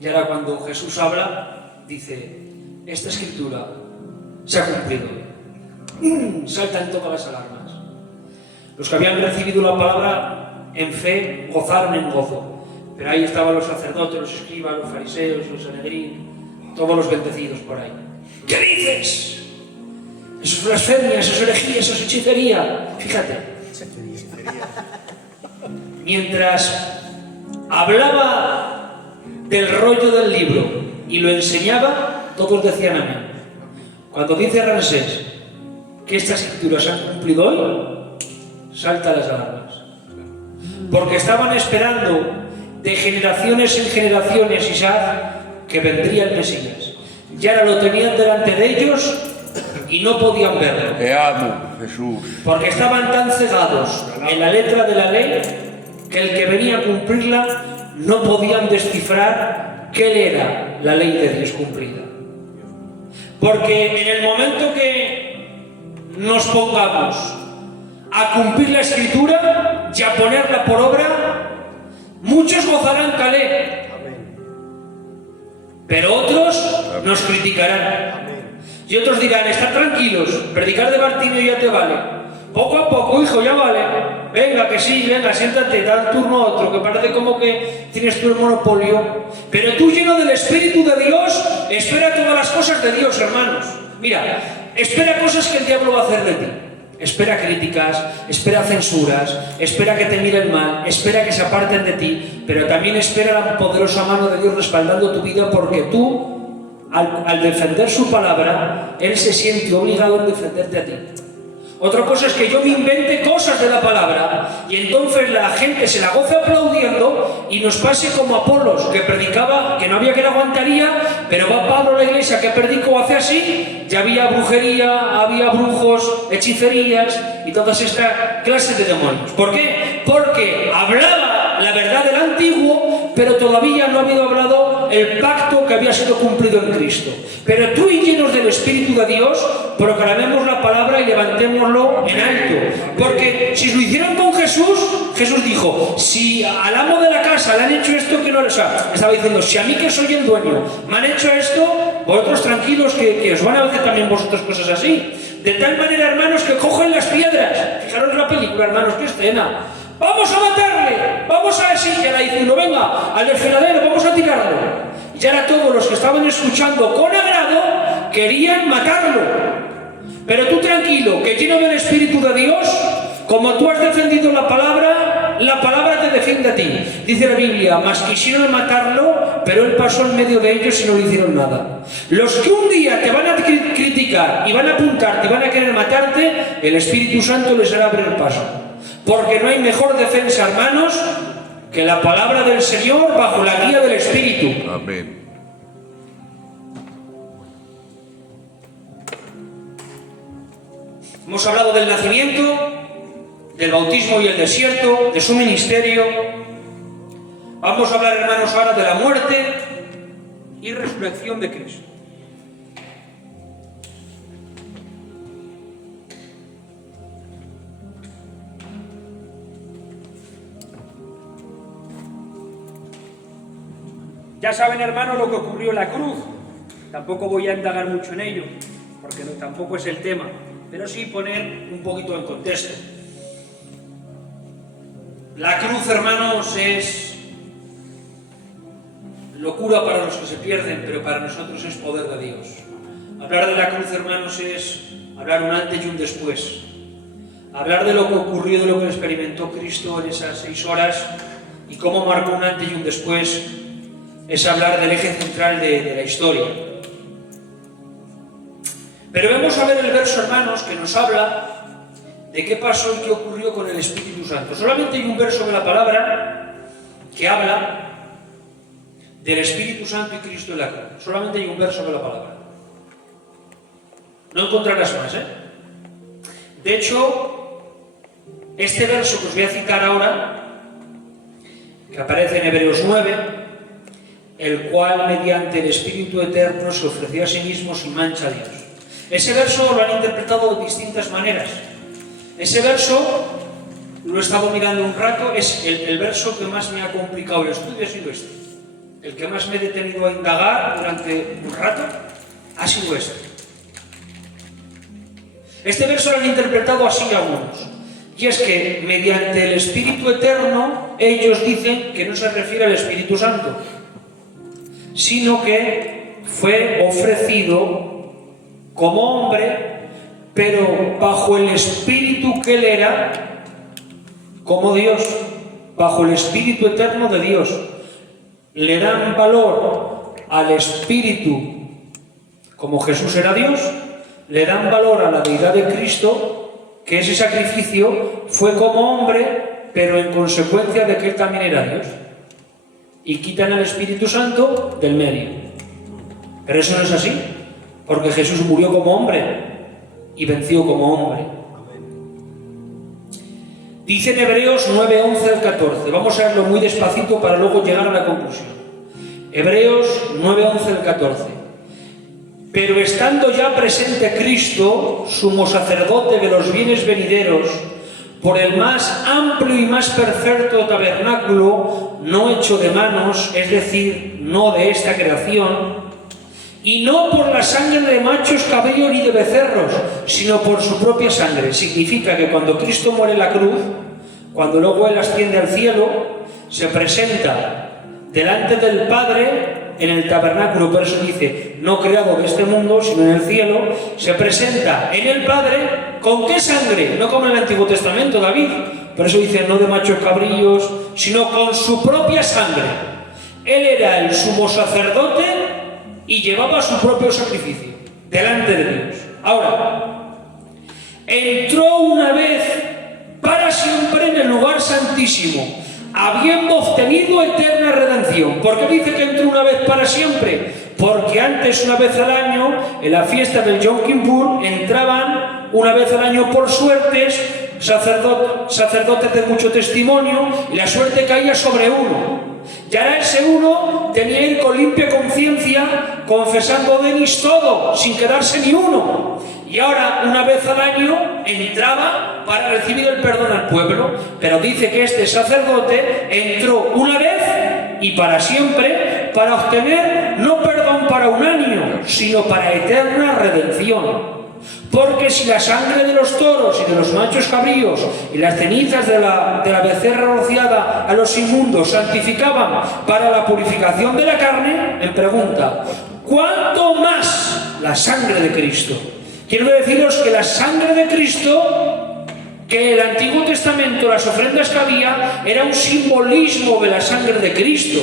Y ahora cuando Jesús habla, dice, esta escritura se ha cumplido. Saltan todas las alarmas. Los que habían recibido la palabra en fe gozaron en gozo. Pero ahí estaban los sacerdotes, los escribas, los fariseos, los sanedrín, todos los bendecidos por ahí. ¿Qué dices? Eso es blasfemia, eso es herejía, eso es hechicería. Fíjate. Mientras hablaba del rollo del libro y lo enseñaba, todos decían amén. Cuando dice Ramsés que estas escrituras se han cumplido hoy, salta las alarmas. Porque estaban esperando de generaciones en generaciones, Isaac, que vendría el Mesías. Y ahora lo tenían delante de ellos y no podían verlo. Te amo, Jesús. Porque estaban tan cegados en la letra de la ley que el que venía a cumplirla no podían descifrar qué era la ley de Dios cumplida. Porque en el momento que nos pongamos a cumplir la escritura y a ponerla por obra, muchos gozarán calé, pero otros nos criticarán. Y otros dirán, estad tranquilos, predicar de Bartimeo ya te vale. Poco a poco, hijo, ya vale. Venga, que sí, venga, siéntate, da el turno a otro, que parece como que tienes tú el monopolio. Pero tú, lleno del Espíritu de Dios, espera todas las cosas de Dios, hermanos. Mira, espera cosas que el diablo va a hacer de ti. Espera críticas, espera censuras, espera que te miren mal, espera que se aparten de ti, pero también espera la poderosa mano de Dios respaldando tu vida, porque tú, al defender su palabra, Él se siente obligado a defenderte a ti. Otra cosa es que yo me invente cosas de la palabra y entonces la gente se la goce aplaudiendo y nos pase como Apolos, que predicaba que no había quien aguantaría, pero va Pablo a la iglesia que predicó hace así, ya había brujería, había brujos, hechicerías y todas estas clases de demonios. ¿Por qué? Porque hablaba la verdad del antiguo, pero todavía no había hablado el pacto que había sido cumplido en Cristo. Pero tú, y llenos del Espíritu de Dios, proclamemos la palabra y levantémoslo en alto. Porque si lo hicieron con Jesús, Jesús dijo, si al amo de la casa le han hecho esto, que no les ha... Estaba diciendo, si a mí, que soy el dueño, me han hecho esto, vosotros tranquilos, que os van a hacer también vosotros cosas así. De tal manera, hermanos, que cogen las piedras. Fijaros la película, hermanos, qué escena. Vamos a matarle, vamos a decir, ya la dice uno, venga, al desfiladero, vamos a tirarlo. Y ahora todos los que estaban escuchando con agrado querían matarlo. Pero tú tranquilo, que lleno del Espíritu de Dios, como tú has defendido la palabra te defiende a ti. Dice la Biblia, mas quisieron matarlo, pero él pasó en medio de ellos y no le hicieron nada. Los que un día te van a criticar y van a apuntarte y van a querer matarte, el Espíritu Santo les hará abrir paso. Porque no hay mejor defensa, hermanos, que la palabra del Señor bajo la guía del Espíritu. Amén. Hemos hablado del nacimiento, del bautismo y el desierto, de su ministerio. Vamos a hablar, hermanos, ahora de la muerte y resurrección de Cristo. Ya saben, hermanos, lo que ocurrió en la cruz. Tampoco voy a indagar mucho en ello, porque tampoco es el tema, pero sí poner un poquito en contexto. La cruz, hermanos, es locura para los que se pierden, pero para nosotros es poder de Dios. Hablar de la cruz, hermanos, es hablar un antes y un después, hablar de lo que ocurrió, de lo que experimentó Cristo en esas 6 horas y cómo marcó un antes y un después, es hablar del eje central de la historia. Pero vamos a ver el verso, hermanos, que nos habla de qué pasó y qué ocurrió con el Espíritu Santo. Solamente hay un verso de la palabra que habla del Espíritu Santo y Cristo en la cruz. Solamente hay un verso de la palabra. No encontrarás más, ¿eh? De hecho, este verso que os voy a citar ahora, que aparece en Hebreos 9, el cual mediante el Espíritu Eterno se ofreció a sí mismo sin mancha a Dios. Ese verso lo han interpretado de distintas maneras. Ese verso, lo he estado mirando un rato, es el verso que más me ha complicado el estudio, ha sido este. El que más me he detenido a indagar durante un rato ha sido este. Este verso lo han interpretado así algunos. Y es que mediante el Espíritu Eterno, ellos dicen que no se refiere al Espíritu Santo, sino que fue ofrecido como hombre, pero bajo el espíritu que él era, como Dios, bajo el Espíritu Eterno de Dios. Le dan valor al Espíritu, como Jesús era Dios, le dan valor a la deidad de Cristo, que ese sacrificio fue como hombre, pero en consecuencia de que él también era Dios. Y quitan al Espíritu Santo del medio. Pero eso no es así, porque Jesús murió como hombre y venció como hombre. Dice en Hebreos 9, 11 al 14. Vamos a verlo muy despacito para luego llegar a la conclusión. Hebreos 9, 11 al 14. Pero estando ya presente Cristo, sumo sacerdote de los bienes venideros, por el más amplio y más perfecto tabernáculo, no hecho de manos, es decir, no de esta creación, y no por la sangre de machos cabellos ni de becerros, sino por su propia sangre. Significa que cuando Cristo muere en la cruz, cuando luego Él asciende al cielo, se presenta delante del Padre en el tabernáculo. Por eso dice, no creado de este mundo, sino en el cielo. Se presenta en el Padre, ¿con qué sangre? No como en el Antiguo Testamento, David. Por eso dice, no de machos cabrillos, sino con su propia sangre. Él era el sumo sacerdote y llevaba su propio sacrificio delante de Dios. Ahora, entró una vez para siempre en el lugar santísimo, habiendo obtenido eterna redención. ¿Por qué dice que entró una vez para siempre? Porque antes, una vez al año, en la fiesta del Yom Kippur, entraban una vez al año por suertes sacerdotes de mucho testimonio, y la suerte caía sobre uno. Y ahora ese uno tenía que ir con limpia conciencia, confesando denis todo, sin quedarse ni uno. Y ahora, una vez al año, entraba para recibir el perdón al pueblo. Pero dice que este sacerdote entró una vez y para siempre, para obtener no perdón para un año, sino para eterna redención. Porque si la sangre de los toros y de los machos cabríos y las cenizas de la becerra rociada a los inmundos santificaban para la purificación de la carne, me pregunta, ¿cuánto más la sangre de Cristo? Quiero deciros que la sangre de Cristo, que el Antiguo Testamento, las ofrendas que había, era un simbolismo de la sangre de Cristo.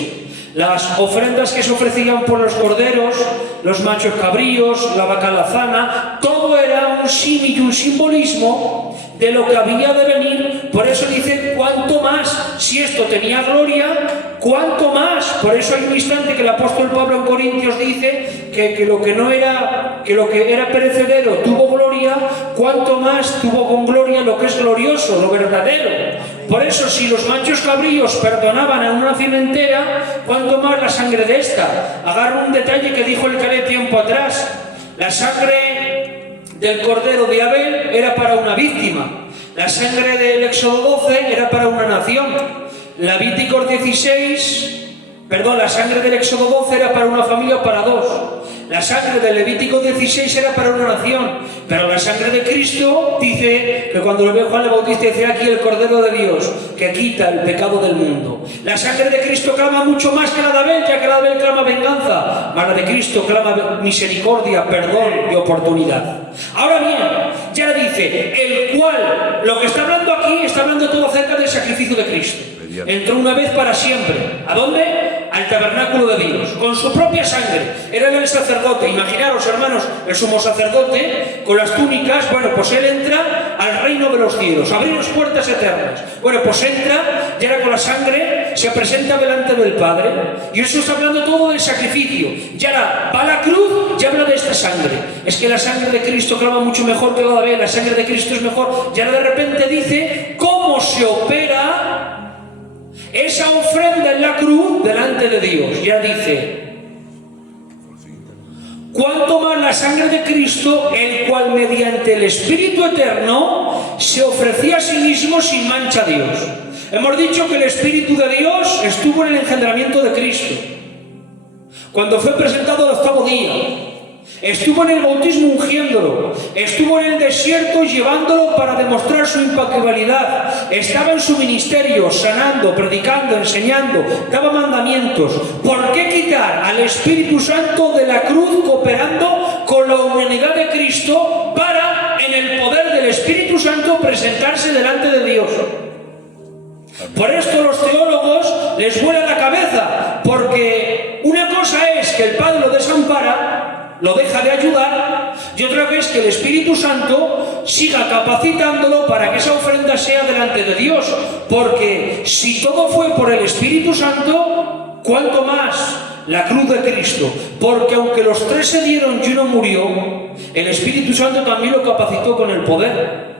Las ofrendas que se ofrecían por los corderos, los machos cabríos, la vaca alazana, todo era un símil y un simbolismo de lo que había de venir. Por eso dice, ¿cuánto más? Si esto tenía gloria, ¿cuánto más? Por eso hay un instante que el apóstol Pablo en Corintios dice que lo que era perecedero tuvo gloria, ¿cuánto más tuvo con gloria lo que es glorioso, lo verdadero? Por eso, si los machos cabríos perdonaban a una cimentera, ¿cuánto más la sangre de esta? Agarro un detalle que dijo el Calé tiempo atrás. La sangre del cordero de Abel era para una víctima. La sangre del Éxodo 12 era para una nación. Levíticos 16 Perdón, la sangre del Éxodo 12 era para una familia o para dos. La sangre del Levítico 16 era para una nación. Pero la sangre de Cristo dice que cuando lo ve Juan el Bautista dice aquí el Cordero de Dios que quita el pecado del mundo. La sangre de Cristo clama mucho más que la de Abel, ya que la de Abel clama venganza. Mas la de Cristo clama misericordia, perdón y oportunidad. Ahora bien, ya dice, el cual, lo que está hablando aquí, está hablando todo acerca del sacrificio de Cristo. Entró una vez para siempre. ¿A dónde? Al tabernáculo de Dios, con su propia sangre. Era el sacerdote. Imaginaros, hermanos, el sumo sacerdote con las túnicas. Bueno, pues él entra al reino de los cielos, abrir las puertas eternas. Bueno, pues entra, y ahora con la sangre se presenta delante del Padre. Y eso está hablando todo del sacrificio. Y ahora va a la cruz y habla de esta sangre. Es que la sangre de Cristo clama mucho mejor que la de Abel. La sangre de Cristo es mejor. Y ahora de repente dice cómo se opera esa ofrenda en la cruz delante de Dios. Ya dice, cuanto más la sangre de Cristo, el cual mediante el Espíritu Eterno se ofrecía a sí mismo sin mancha a Dios. Hemos dicho que el Espíritu de Dios estuvo en el engendramiento de Cristo, cuando fue presentado el octavo día. Estuvo en el bautismo ungiéndolo, estuvo en el desierto llevándolo para demostrar su impecabilidad, estaba en su ministerio sanando, predicando, enseñando, daba mandamientos. ¿Por qué quitar al Espíritu Santo de la cruz cooperando con la humanidad de Cristo para, en el poder del Espíritu Santo, presentarse delante de Dios? Por esto los teólogos les vuela la cabeza, porque una cosa es que el Padre lo desampara, lo deja de ayudar, y otra vez que el Espíritu Santo siga capacitándolo para que esa ofrenda sea delante de Dios. Porque si todo fue por el Espíritu Santo, ¿cuánto más la cruz de Cristo? Porque aunque los tres se dieron y uno murió, el Espíritu Santo también lo capacitó con el poder.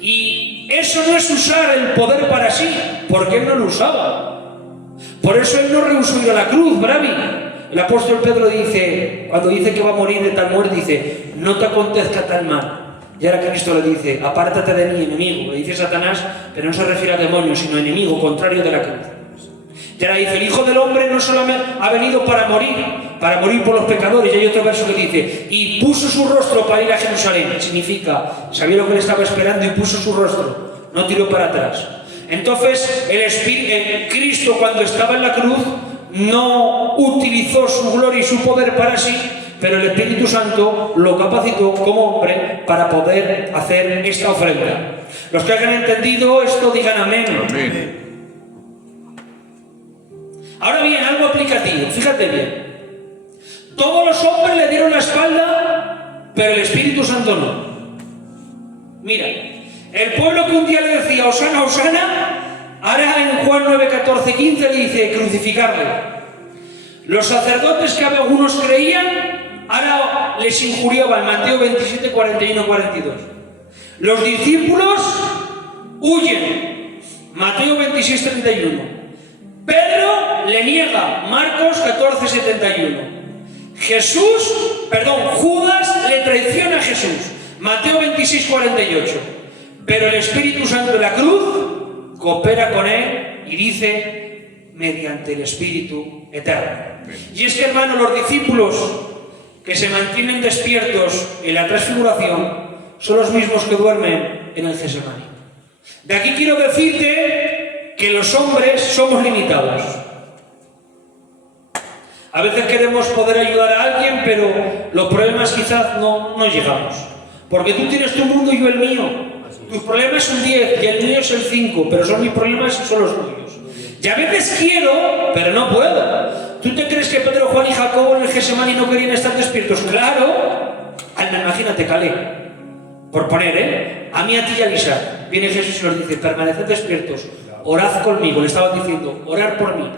Y eso no es usar el poder para sí, porque él no lo usaba. Por eso él no rehusó ir a la cruz, Bravi. El apóstol Pedro dice, cuando dice que va a morir de tal muerte, dice, no te acontezca tal mal. Y ahora Cristo le dice, apártate de mí, enemigo. Le dice Satanás, pero no se refiere a demonio, sino a enemigo, contrario de la cruz. Y ahora dice, el Hijo del Hombre no solamente ha venido para morir por los pecadores. Y hay otro verso que dice, y puso su rostro para ir a Jerusalén. Significa, sabía lo que le estaba esperando y puso su rostro, no tiró para atrás. Entonces, Cristo cuando estaba en la cruz, no utilizó su gloria y su poder para sí, pero el Espíritu Santo lo capacitó como hombre para poder hacer esta ofrenda. Los que hayan entendido esto digan amén. Amén. Ahora bien, algo aplicativo, fíjate bien. Todos los hombres le dieron la espalda, pero el Espíritu Santo no. Mira, el pueblo que un día le decía Hosana, Hosana, ahora en Juan 9, 14, 15 le dice crucificarle. Los sacerdotes que algunos creían, ahora les injuriaban. Mateo 27, 41, 42. Los discípulos huyen. Mateo 26, 31. Pedro le niega. Marcos 14, 71. Judas le traiciona a Jesús. Mateo 26, 48. Pero el Espíritu Santo en la cruz coopera con él y dice mediante el Espíritu Eterno. Y es que, hermano, los discípulos que se mantienen despiertos en la transfiguración son los mismos que duermen en el Getsemaní. De aquí quiero decirte que los hombres somos limitados. A veces queremos poder ayudar a alguien, pero los problemas quizás no llegamos. Porque tú tienes tu mundo y yo el mío. Tus problemas son 10 y el mío es el 5, pero son mis problemas y son los tuyos. Y a veces quiero, pero no puedo. ¿Tú te crees que Pedro, Juan y Jacobo en el Getsemaní no querían estar despiertos? ¡Claro! Imagínate, Calé. Por poner, a mí, a ti y a Lisa. Viene Jesús y nos dice, permaneced despiertos, orad conmigo. Le estaban diciendo, orar por mí.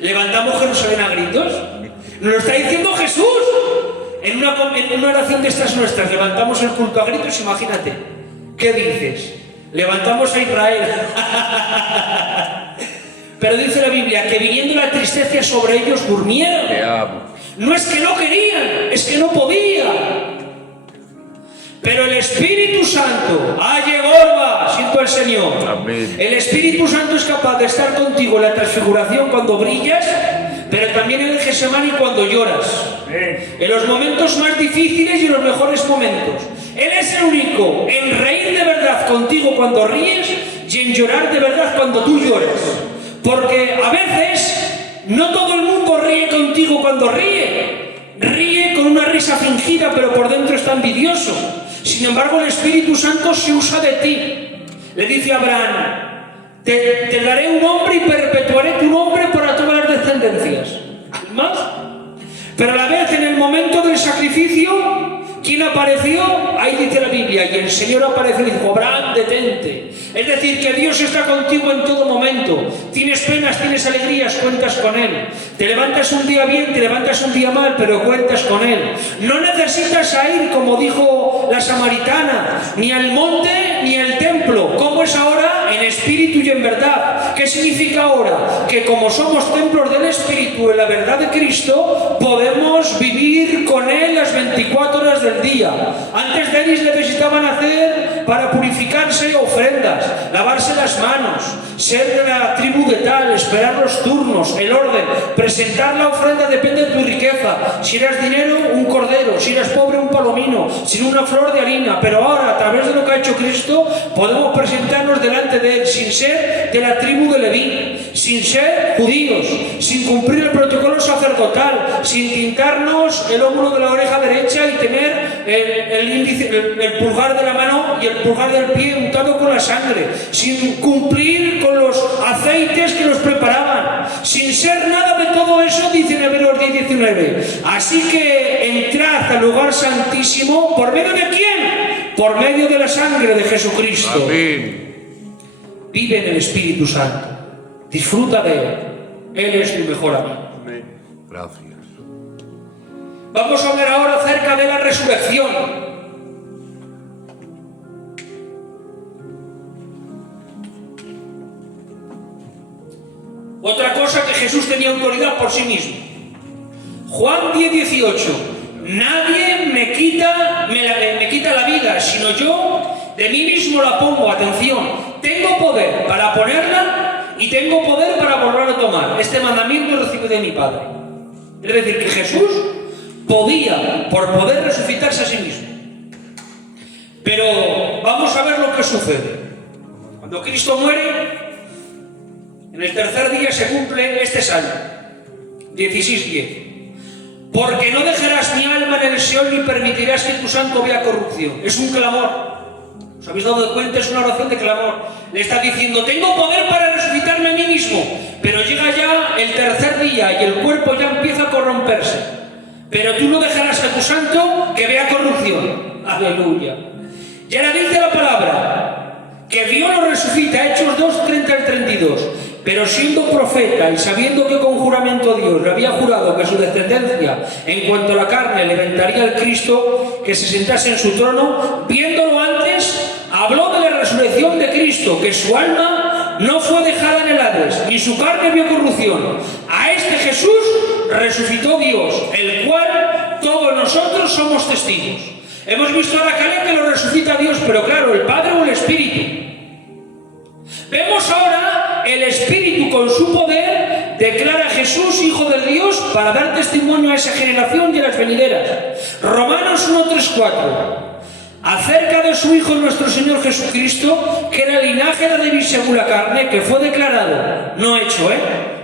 ¿Levantamos Jerusalén a gritos? Nos lo está diciendo Jesús. En una oración de estas nuestras, levantamos el culto a gritos, imagínate. ¿Qué dices? Levantamos a Israel. Pero dice la Biblia que viniendo la tristeza sobre ellos durmieron. No es que no querían, es que no podían. Pero el Espíritu Santo, Gorba, siento al Señor. Amén. El Espíritu Santo es capaz de estar contigo en la transfiguración cuando brillas, pero también en el Getsemaní cuando lloras. En los momentos más difíciles y en los mejores momentos. Él es el único en reír de verdad contigo cuando ríes y en llorar de verdad cuando tú lloras. Porque a veces no todo el mundo ríe contigo cuando ríe. Ríe con una risa fingida, pero por dentro está envidioso. Sin embargo, el Espíritu Santo se usa de ti. Le dice a Abraham: te daré un nombre y perpetuaré tu nombre para todas las descendencias. ¿Más? Pero a la vez, en el momento del sacrificio, ¿quién apareció? Ahí dice la Biblia, y el Señor apareció y dijo: Abraham, detente. Es decir, que Dios está contigo en todo momento. Tienes penas, tienes alegrías, cuentas con Él. Te levantas un día bien, te levantas un día mal, pero cuentas con Él. No necesitas ir, como dijo la samaritana, ni al monte ni al templo. ¿Cómo es ahora? En espíritu y en verdad. ¿Qué significa ahora? Que como somos templos del Espíritu, en la verdad de Cristo, podemos vivir con Él las 24 horas del día. Antes de ellos necesitaban hacer, para purificarse, ofrendas, lavarse las manos, ser de la tribu de tal, esperar los turnos, el orden, presentar la ofrenda depende de tu riqueza. Si eras dinero, un cordero; si eras pobre, un palomino; sin una flor de harina. Pero ahora, a través de lo que ha hecho Cristo, podemos presentarnos delante de Él sin ser de la tribu de Leví, sin ser judíos, sin cumplir el protocolo sacerdotal, sin tintarnos el hombro de la oreja derecha y tener el pulgar de la mano y el pulgar del pie untado con la sangre, sin cumplir con los aceites que nos preparaban, sin ser nada de todo eso, dice en Hebreos 10:19. Así que entrad al lugar santísimo, ¿por medio de quién? Por medio de la sangre de Jesucristo. Amén. Vive en el Espíritu Santo, disfruta de Él. Él es tu mejor amigo. Amén. Gracias. Vamos a hablar ahora acerca de la resurrección. Otra cosa, que Jesús tenía autoridad por sí mismo. Juan 10:18. Nadie me quita la vida, sino yo de mí mismo la pongo. Atención, tengo poder para ponerla y tengo poder para volver a tomar. Este mandamiento lo recibo de mi Padre. Es decir, que Jesús podía, por poder, resucitarse a sí mismo. Pero vamos a ver lo que sucede. Cuando Cristo muere, en el tercer día se cumple este salmo, 16:10. Porque no dejarás mi alma en el Seol, ni permitirás que tu santo vea corrupción. Es un clamor. ¿Os habéis dado cuenta? Es una oración de clamor. Le está diciendo: tengo poder para resucitarme a mí mismo, pero llega ya el tercer día y el cuerpo ya empieza a corromperse. Pero tú no dejarás a tu santo que vea corrupción. Aleluya. Y ahora dice la palabra que Dios lo resucita, Hechos 2:30-32. Pero siendo profeta y sabiendo que con juramento Dios le había jurado que su descendencia en cuanto a la carne levantaría al Cristo que se sentase en su trono, viéndolo antes, habló de la resurrección de Cristo, que su alma no fue dejada en el Hades, ni su carne vio corrupción. A este Jesús resucitó Dios, el cual todos nosotros somos testigos. Hemos visto ahora que lo resucita Dios, pero claro, el Padre o el Espíritu. Vemos ahora el Espíritu con su poder declara a Jesús Hijo de Dios para dar testimonio a esa generación y a las venideras. Romanos 1:3-4. Acerca de su Hijo nuestro Señor Jesucristo, que era linaje de David según la carne, que fue declarado, no hecho,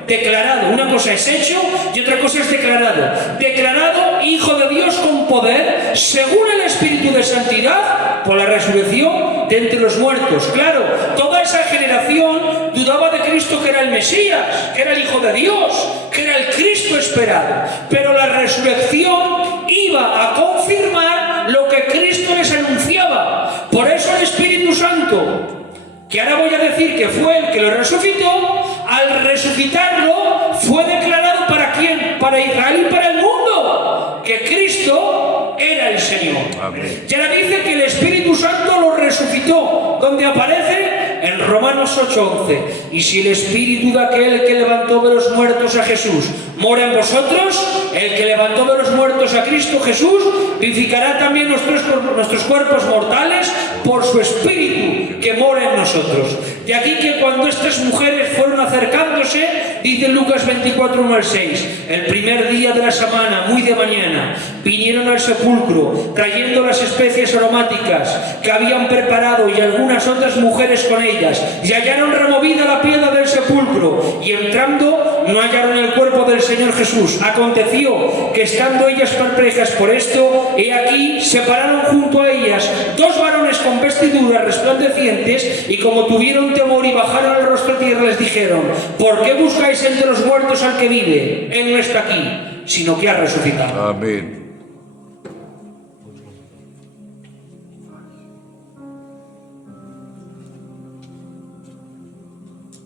declarado. Una cosa es hecho y otra cosa es declarado. Declarado Hijo de Dios con poder, según el Espíritu de santidad, por la resurrección de entre los muertos. Claro, toda esa generación dudaba de Cristo, que era el Mesías, que era el Hijo de Dios, que era el Cristo esperado. Pero la resurrección iba a confirmar lo que Cristo les anunciaba. Por eso el Espíritu Santo, que ahora voy a decir que fue el que lo resucitó, al resucitarlo fue declarado ¿para quién? Para Israel y para el mundo, que Cristo era el Señor. Amén. Y ahora dice que el Espíritu Santo lo resucitó, donde aparece en Romanos 8:11. Y si el Espíritu de aquel que levantó de los muertos a Jesús mora en vosotros, el que levantó de los muertos a Cristo Jesús, vivificará también nuestros cuerpos mortales por su Espíritu que mora en nosotros. De aquí que cuando estas mujeres fueron acercándose, dice Lucas 24, 1 al 6, el primer día de la semana, muy de mañana, vinieron al sepulcro, trayendo las especies aromáticas que habían preparado y algunas otras mujeres con ellas, y hallaron removida la piedra del sepulcro, y entrando no hallaron el cuerpo del Señor Jesús. Aconteció que estando ellas perplejas por esto, he aquí se pararon junto a ellas dos varones con vestiduras resplandecientes, y como tuvieron temor y bajaron el rostro a tierra, les dijeron: ¿por qué buscáis entre los muertos al que vive? Él no está aquí, sino que ha resucitado. Amén.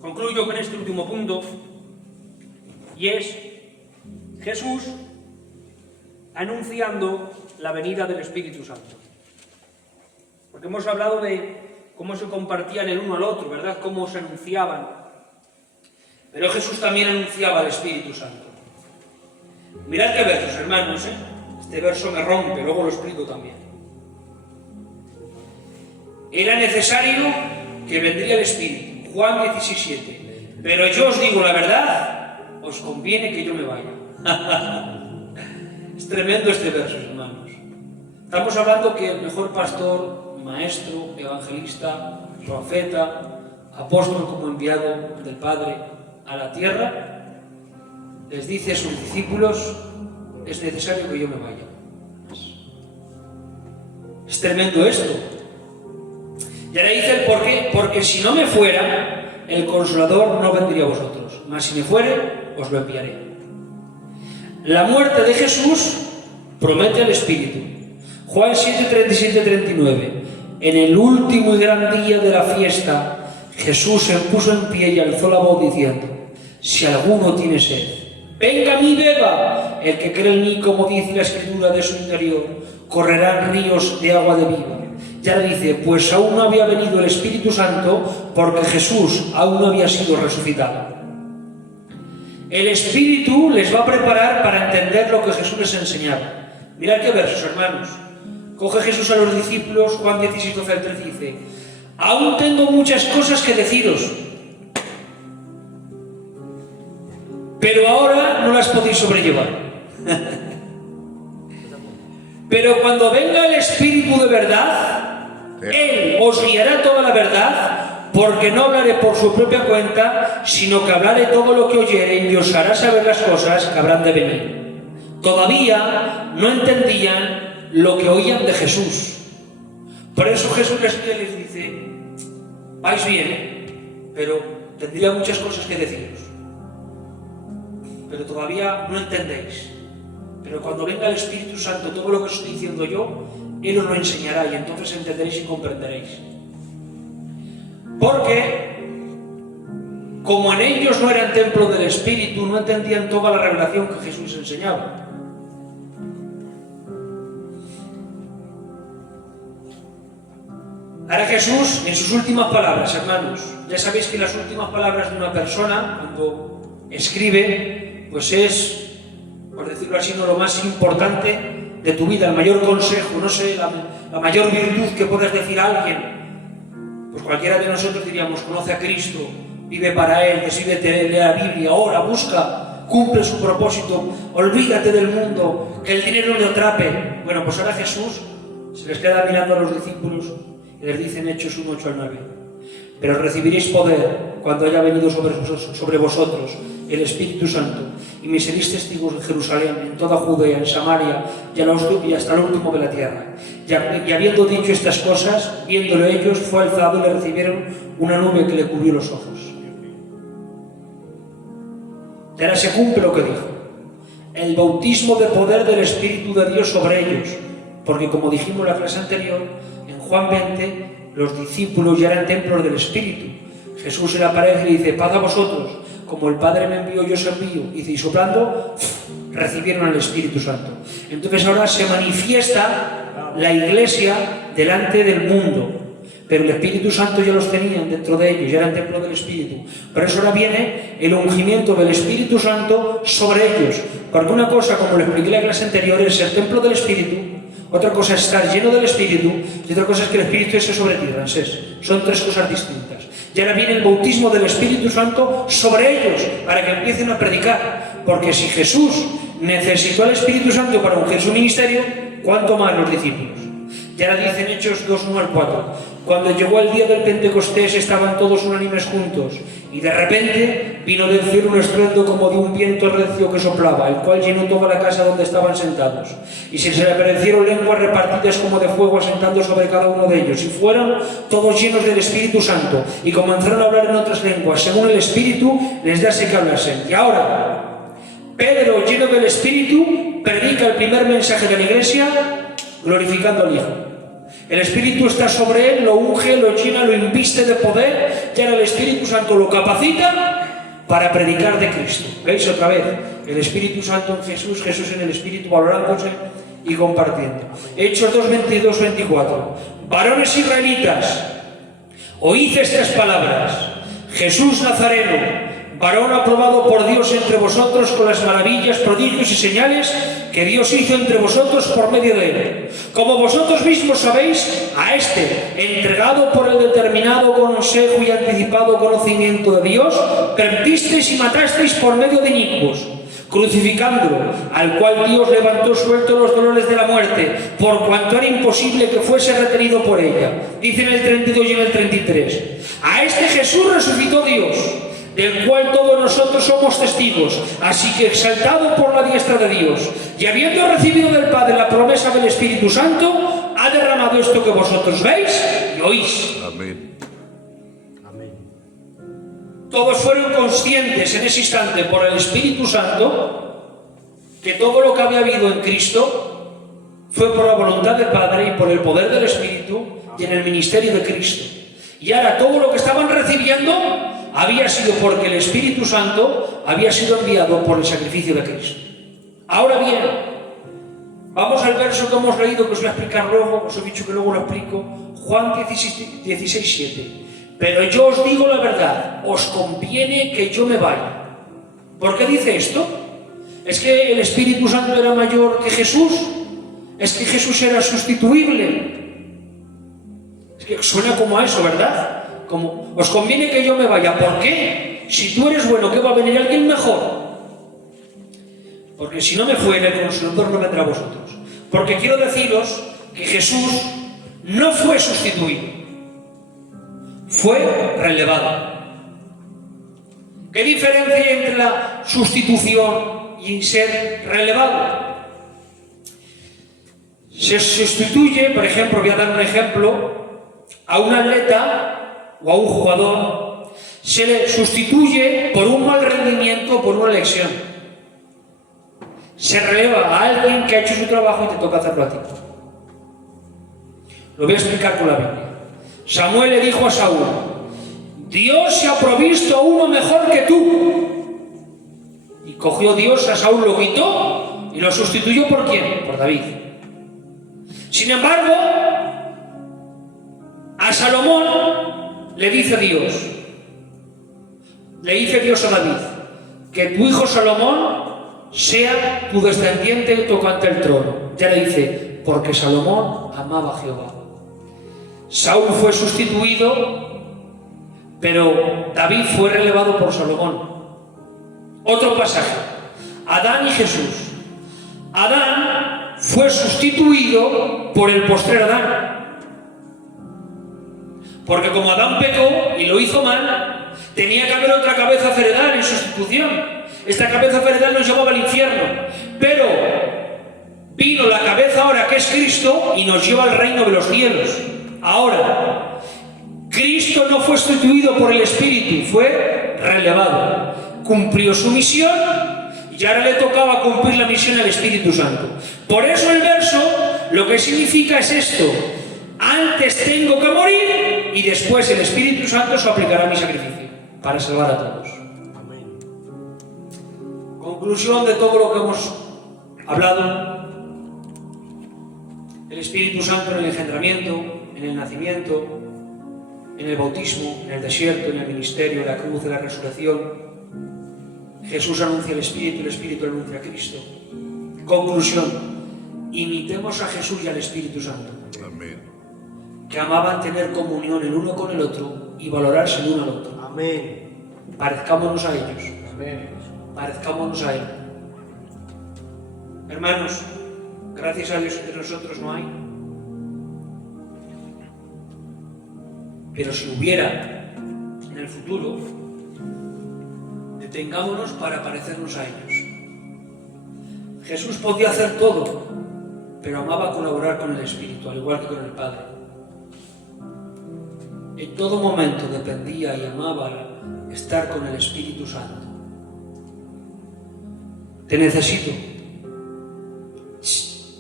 Concluyo con este último punto, y es Jesús anunciando la venida del Espíritu Santo. Porque hemos hablado de cómo se compartían el uno al otro, ¿verdad? Cómo se anunciaban. Pero Jesús también anunciaba al Espíritu Santo. Mirad qué versos, hermanos, ¿eh? Este verso me rompe, luego lo explico también. Era necesario que vendría el Espíritu. Juan 17. Pero yo os digo la verdad, os conviene que yo me vaya. Es tremendo este verso, hermanos. Estamos hablando que el mejor pastor, maestro, evangelista, profeta, apóstol como enviado del Padre a la tierra, les dice a sus discípulos: es necesario que yo me vaya. Es tremendo esto. Y ahora dice el por qué: porque si no me fuera, el Consolador no vendría a vosotros, mas si me fuere, os lo enviaré. La muerte de Jesús promete el Espíritu. Juan 7, 37, 39. En el último y gran día de la fiesta, Jesús se puso en pie y alzó la voz diciendo: si alguno tiene sed, venga a mí, beba. El que cree en mí, como dice la Escritura, de su interior correrán ríos de agua de vida. Ya dice: pues aún no había venido el Espíritu Santo, porque Jesús aún no había sido resucitado. El Espíritu les va a preparar para entender lo que Jesús les enseñaba. Mirad qué versos, hermanos. Coge Jesús a los discípulos, Juan 16, 12 al 13, dice: aún tengo muchas cosas que deciros, pero ahora no las podéis sobrellevar. Pero cuando venga el Espíritu de verdad, Él os guiará toda la verdad, porque no hablaré por su propia cuenta, sino que hablaré todo lo que oyere y os hará saber las cosas que habrán de venir. Todavía no entendían lo que oían de Jesús. Por eso Jesús les dice: vais bien, pero tendría muchas cosas que deciros, pero todavía no entendéis. Pero cuando venga el Espíritu Santo, todo lo que os estoy diciendo yo, Él os lo enseñará, y entonces entenderéis y comprenderéis. Porque, como en ellos no eran templo del Espíritu, no entendían toda la revelación que Jesús enseñaba. Ahora Jesús, en sus últimas palabras, hermanos, ya sabéis que las últimas palabras de una persona, cuando escribe, pues es, por decirlo así, no lo más importante de tu vida, el mayor consejo, no sé, la mayor virtud que puedes decir a alguien. Pues cualquiera de nosotros diríamos: conoce a Cristo, vive para Él, decídete, lee la Biblia, ora, busca, cumple su propósito, olvídate del mundo, que el dinero no te atrape. Bueno, pues ahora Jesús se les queda mirando a los discípulos y les dice en Hechos 1, 8 al 9: pero recibiréis poder cuando haya venido sobre vosotros el Espíritu Santo, y me seréis testigos en Jerusalén, en toda Judea, en Samaria y hasta el último de la tierra. Y habiendo dicho estas cosas, viéndolo ellos, fue alzado y le recibieron una nube que le cubrió los ojos. Y ahora se cumple lo que dijo: el bautismo de poder del Espíritu de Dios sobre ellos, porque como dijimos en la clase anterior, en Juan 20, los discípulos ya eran templos del Espíritu. Jesús era para ellos y le dice: paz a vosotros, como el Padre me envió, yo os envío. Y soplando, recibieron al Espíritu Santo. Entonces ahora se manifiesta la Iglesia delante del mundo. pero el Espíritu Santo ya los tenían dentro de ellos, ya eran templo del Espíritu. Por eso ahora viene el ungimiento del Espíritu Santo sobre ellos. Porque una cosa, como lo expliqué en la clase anterior, es el templo del Espíritu, otra cosa es estar lleno del Espíritu, y otra cosa es que el Espíritu esté sobre ti, Ramsés. Son tres cosas distintas. Y ahora viene el bautismo del Espíritu Santo sobre ellos, para que empiecen a predicar. Porque si Jesús necesitó al Espíritu Santo para ungir su ministerio, ¿cuánto más los discípulos? Y ahora dicen Hechos 2, 1 al 4. Cuando llegó el día del Pentecostés estaban todos unánimes juntos, y de repente vino del cielo un estruendo como de un viento recio que soplaba, el cual llenó toda la casa donde estaban sentados. Y se les aparecieron lenguas repartidas como de fuego asentando sobre cada uno de ellos, y fueron todos llenos del Espíritu Santo, y comenzaron a hablar en otras lenguas, según el Espíritu les dase que hablasen. Y ahora, Pedro, lleno del Espíritu, predica el primer mensaje de la Iglesia, glorificando al Hijo. El Espíritu está sobre él, lo unge, lo llena, lo inviste de poder, y ahora el Espíritu Santo lo capacita para predicar de Cristo. ¿Veis otra vez? El Espíritu Santo en Jesús, Jesús en el Espíritu, valorándose y compartiendo. Hechos 2, 22, 24. Varones israelitas, oíd estas palabras. Jesús Nazareno, varón aprobado por Dios entre vosotros con las maravillas, prodigios y señales que Dios hizo entre vosotros por medio de él. Como vosotros mismos sabéis, a este, entregado por el determinado consejo y anticipado conocimiento de Dios, permitisteis y matasteis por medio de inicuos, crucificándolo, al cual Dios levantó suelto los dolores de la muerte, por cuanto era imposible que fuese retenido por ella. Dice en el 32 y en el 33. A este Jesús resucitó Dios, del cual todos nosotros somos testigos. Así que, exaltado por la diestra de Dios, y habiendo recibido del Padre la promesa del Espíritu Santo, ha derramado esto que vosotros veis y oís. Amén. Amén. Todos fueron conscientes en ese instante por el Espíritu Santo que todo lo que había habido en Cristo fue por la voluntad del Padre y por el poder del Espíritu y en el ministerio de Cristo. Y ahora todo lo que estaban recibiendo había sido porque el Espíritu Santo había sido enviado por el sacrificio de Cristo. Ahora bien, vamos al verso que hemos leído, que os voy a explicar luego, os he dicho que luego lo explico, Juan 16, 7. Pero yo os digo la verdad, os conviene que yo me vaya. ¿Por qué dice esto? ¿Es que el Espíritu Santo era mayor que Jesús? ¿Es que Jesús era sustituible? Es que suena como a eso, ¿verdad? Como, os conviene que yo me vaya. ¿Por qué? Si tú eres bueno, ¿qué va a venir alguien mejor? Porque si no me fuera, el Consolador no vendrá a vosotros. Porque quiero deciros que Jesús no fue sustituido, fue relevado. ¿Qué diferencia hay entre la sustitución y ser relevado? Se sustituye, por ejemplo, voy a dar un ejemplo, a un atleta o a un jugador, se le sustituye por un mal rendimiento o por una lesión. Se releva a alguien que ha hecho su trabajo y te toca hacerlo a ti. Lo voy a explicar con la Biblia. Samuel le dijo a Saúl: Dios se ha provisto a uno mejor que tú. Y cogió Dios a Saúl, lo quitó y lo sustituyó ¿por quién? Por David. Sin embargo, a Salomón le dice Dios a David, que tu hijo Salomón sea tu descendiente tocante el trono. Ya le dice, porque Salomón amaba a Jehová. Saúl fue sustituido, pero David fue relevado por Salomón. Otro pasaje, Adán y Jesús. Adán fue sustituido por el postrer Adán, porque como Adán pecó y lo hizo mal, tenía que haber otra cabeza feredal en sustitución. Esta cabeza feredal nos llevaba al infierno, pero vino la cabeza ahora que es Cristo y nos lleva al reino de los cielos. Ahora, Cristo no fue sustituido por el Espíritu, fue relevado. Cumplió su misión y ahora le tocaba cumplir la misión al Espíritu Santo. Por eso el verso lo que significa es esto: antes tengo que morir y después el Espíritu Santo se aplicará a mi sacrificio para salvar a todos. Amén. Conclusión de todo lo que hemos hablado: el Espíritu Santo en el engendramiento, en el nacimiento, en el bautismo, en el desierto, en el ministerio, en la cruz, en la resurrección. Jesús anuncia el Espíritu anuncia a Cristo. Conclusión, imitemos a Jesús y al Espíritu Santo, Amén. que amaban tener comunión el uno con el otro y valorarse el uno al otro. Amén. Parezcámonos a ellos, Amén. parezcámonos a Él. Hermanos, gracias a Dios entre nosotros no hay. Pero si hubiera en el futuro, detengámonos para parecernos a ellos. Jesús podía hacer todo, pero amaba colaborar con el Espíritu, al igual que con el Padre. En todo momento dependía y amaba estar con el Espíritu Santo. Te necesito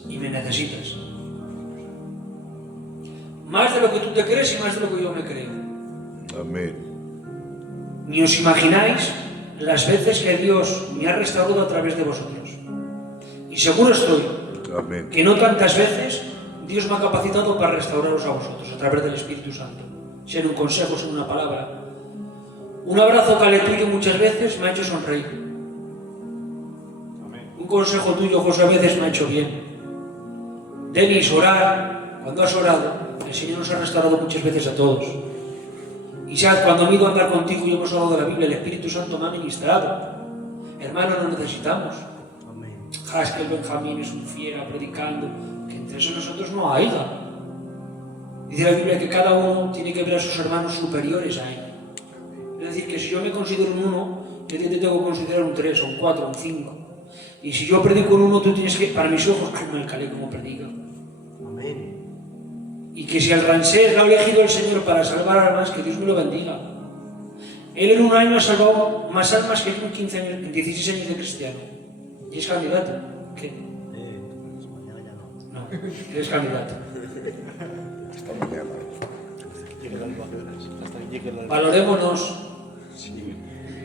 y me necesitas. Más de lo que tú te crees y más de lo que yo me creo. Amén. Ni os imagináis las veces que Dios me ha restaurado a través de vosotros. Y seguro estoy Amén. que no tantas veces Dios me ha capacitado para restauraros a vosotros a través del Espíritu Santo. Sea en un consejo, sea en una palabra. Un abrazo tuyo muchas veces me ha hecho sonreír. Un consejo tuyo, José, a veces me ha hecho bien. Denis, orar. Cuando has orado, el Señor nos ha restaurado muchas veces a todos. Isaac, cuando me he ido a andar contigo y hemos hablado de la Biblia, el Espíritu Santo me ha ministrado. Hermano, lo necesitamos. Amén. Es que el Benjamín es un fiera predicando, que entre eso nosotros no haya. Dice la Biblia que cada uno tiene que ver a sus hermanos superiores a él. Es decir, que si yo me considero un 1, yo te tengo que considerar un 3, un 4, un 5. Y si yo predico un 1, tú tienes que, para mis ojos, que me calé como predica. Amén. Y que si al Ramsés lo ha elegido el Señor para salvar almas, que Dios me lo bendiga. Él en un año ha salvado más almas que yo en 15 años, en 16 años de cristiano. Y es candidato. ¿Qué? Mañana ya no. No, eres candidato. Hasta mañana. Valorémonos.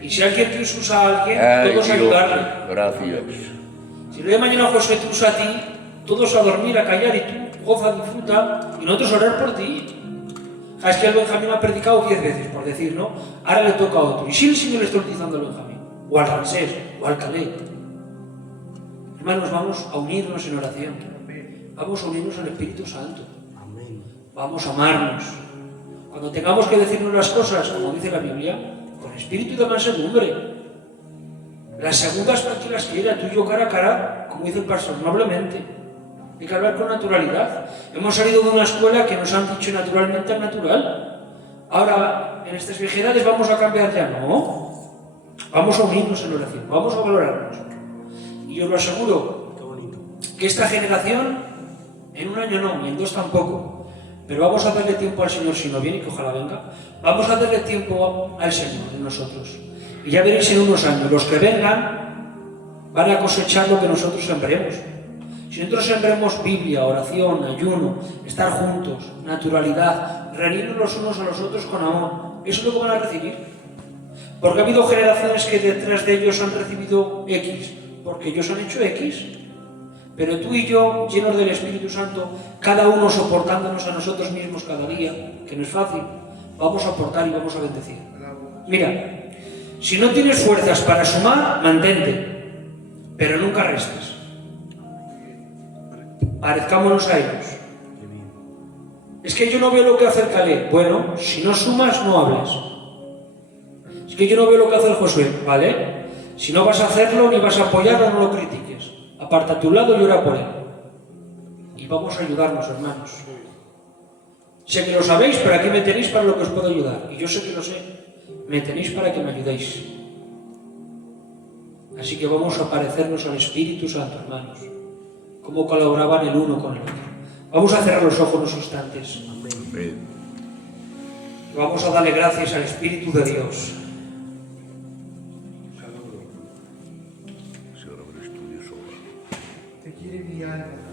Y si alguien te usa a alguien, todos a ayudarle. Gracias. Si el día de mañana Josué te usa a ti, todos a dormir, a callar, y tú goza, disfruta, y nosotros orar por ti. Es que el Benjamín ha predicado 10 veces, por decir, ¿no? Ahora le toca a otro. Y si el Señor le está utilizando al Benjamín, o al Ramsés, o al Calé. Hermanos, vamos a unirnos en oración. Vamos a unirnos al Espíritu Santo. Amén. Vamos a amarnos. Cuando tengamos que decirnos las cosas, como dice la Biblia, con espíritu y de mansedumbre. Las segundas partes las quiera, tú y yo cara a cara, como dice el pastor, amablemente. Hay que hablar con naturalidad. Hemos salido de una escuela que nos han dicho naturalmente al natural. Ahora, en estas viejedades vamos a cambiar ya, ¿no? Vamos a unirnos en oración, vamos a valorarnos. Y os lo aseguro, Qué bonito. que esta generación, en un año no, ni en 2 tampoco, pero vamos a darle tiempo al Señor si no viene, que ojalá venga, vamos a darle tiempo al Señor en nosotros. Y ya veréis en unos años, los que vengan van a cosechar lo que nosotros sembremos. Si nosotros sembremos Biblia, oración, ayuno, estar juntos, naturalidad, reunirnos los unos a los otros con amor, eso es lo que van a recibir. Porque ha habido generaciones que detrás de ellos han recibido X, porque ellos han hecho X. Pero tú y yo, llenos del Espíritu Santo, cada uno soportándonos a nosotros mismos cada día, que no es fácil, vamos a aportar y vamos a bendecir. Mira, si no tienes fuerzas para sumar, mantente, pero nunca restes. Parezcámonos a ellos. Qué bien. Es que yo no veo lo que hace el Calé. Bueno, si no sumas, no hables. Es que yo no veo lo que hace el Josué, ¿vale? Si no vas a hacerlo, ni vas a apoyarlo, no lo critiques. Aparta a tu lado y ora por él. Y vamos a ayudarnos, hermanos. Sé que lo sabéis, pero aquí me tenéis para lo que os puedo ayudar. Y yo sé que lo sé. Me tenéis para que me ayudéis. Así que vamos a parecernos al Espíritu Santo, hermanos. Cómo colaboraban el uno con el otro. Vamos a cerrar los ojos unos instantes. Amén. Y vamos a darle gracias al Espíritu de Dios. Señor, abre estudios ahora. Te quiere guiar.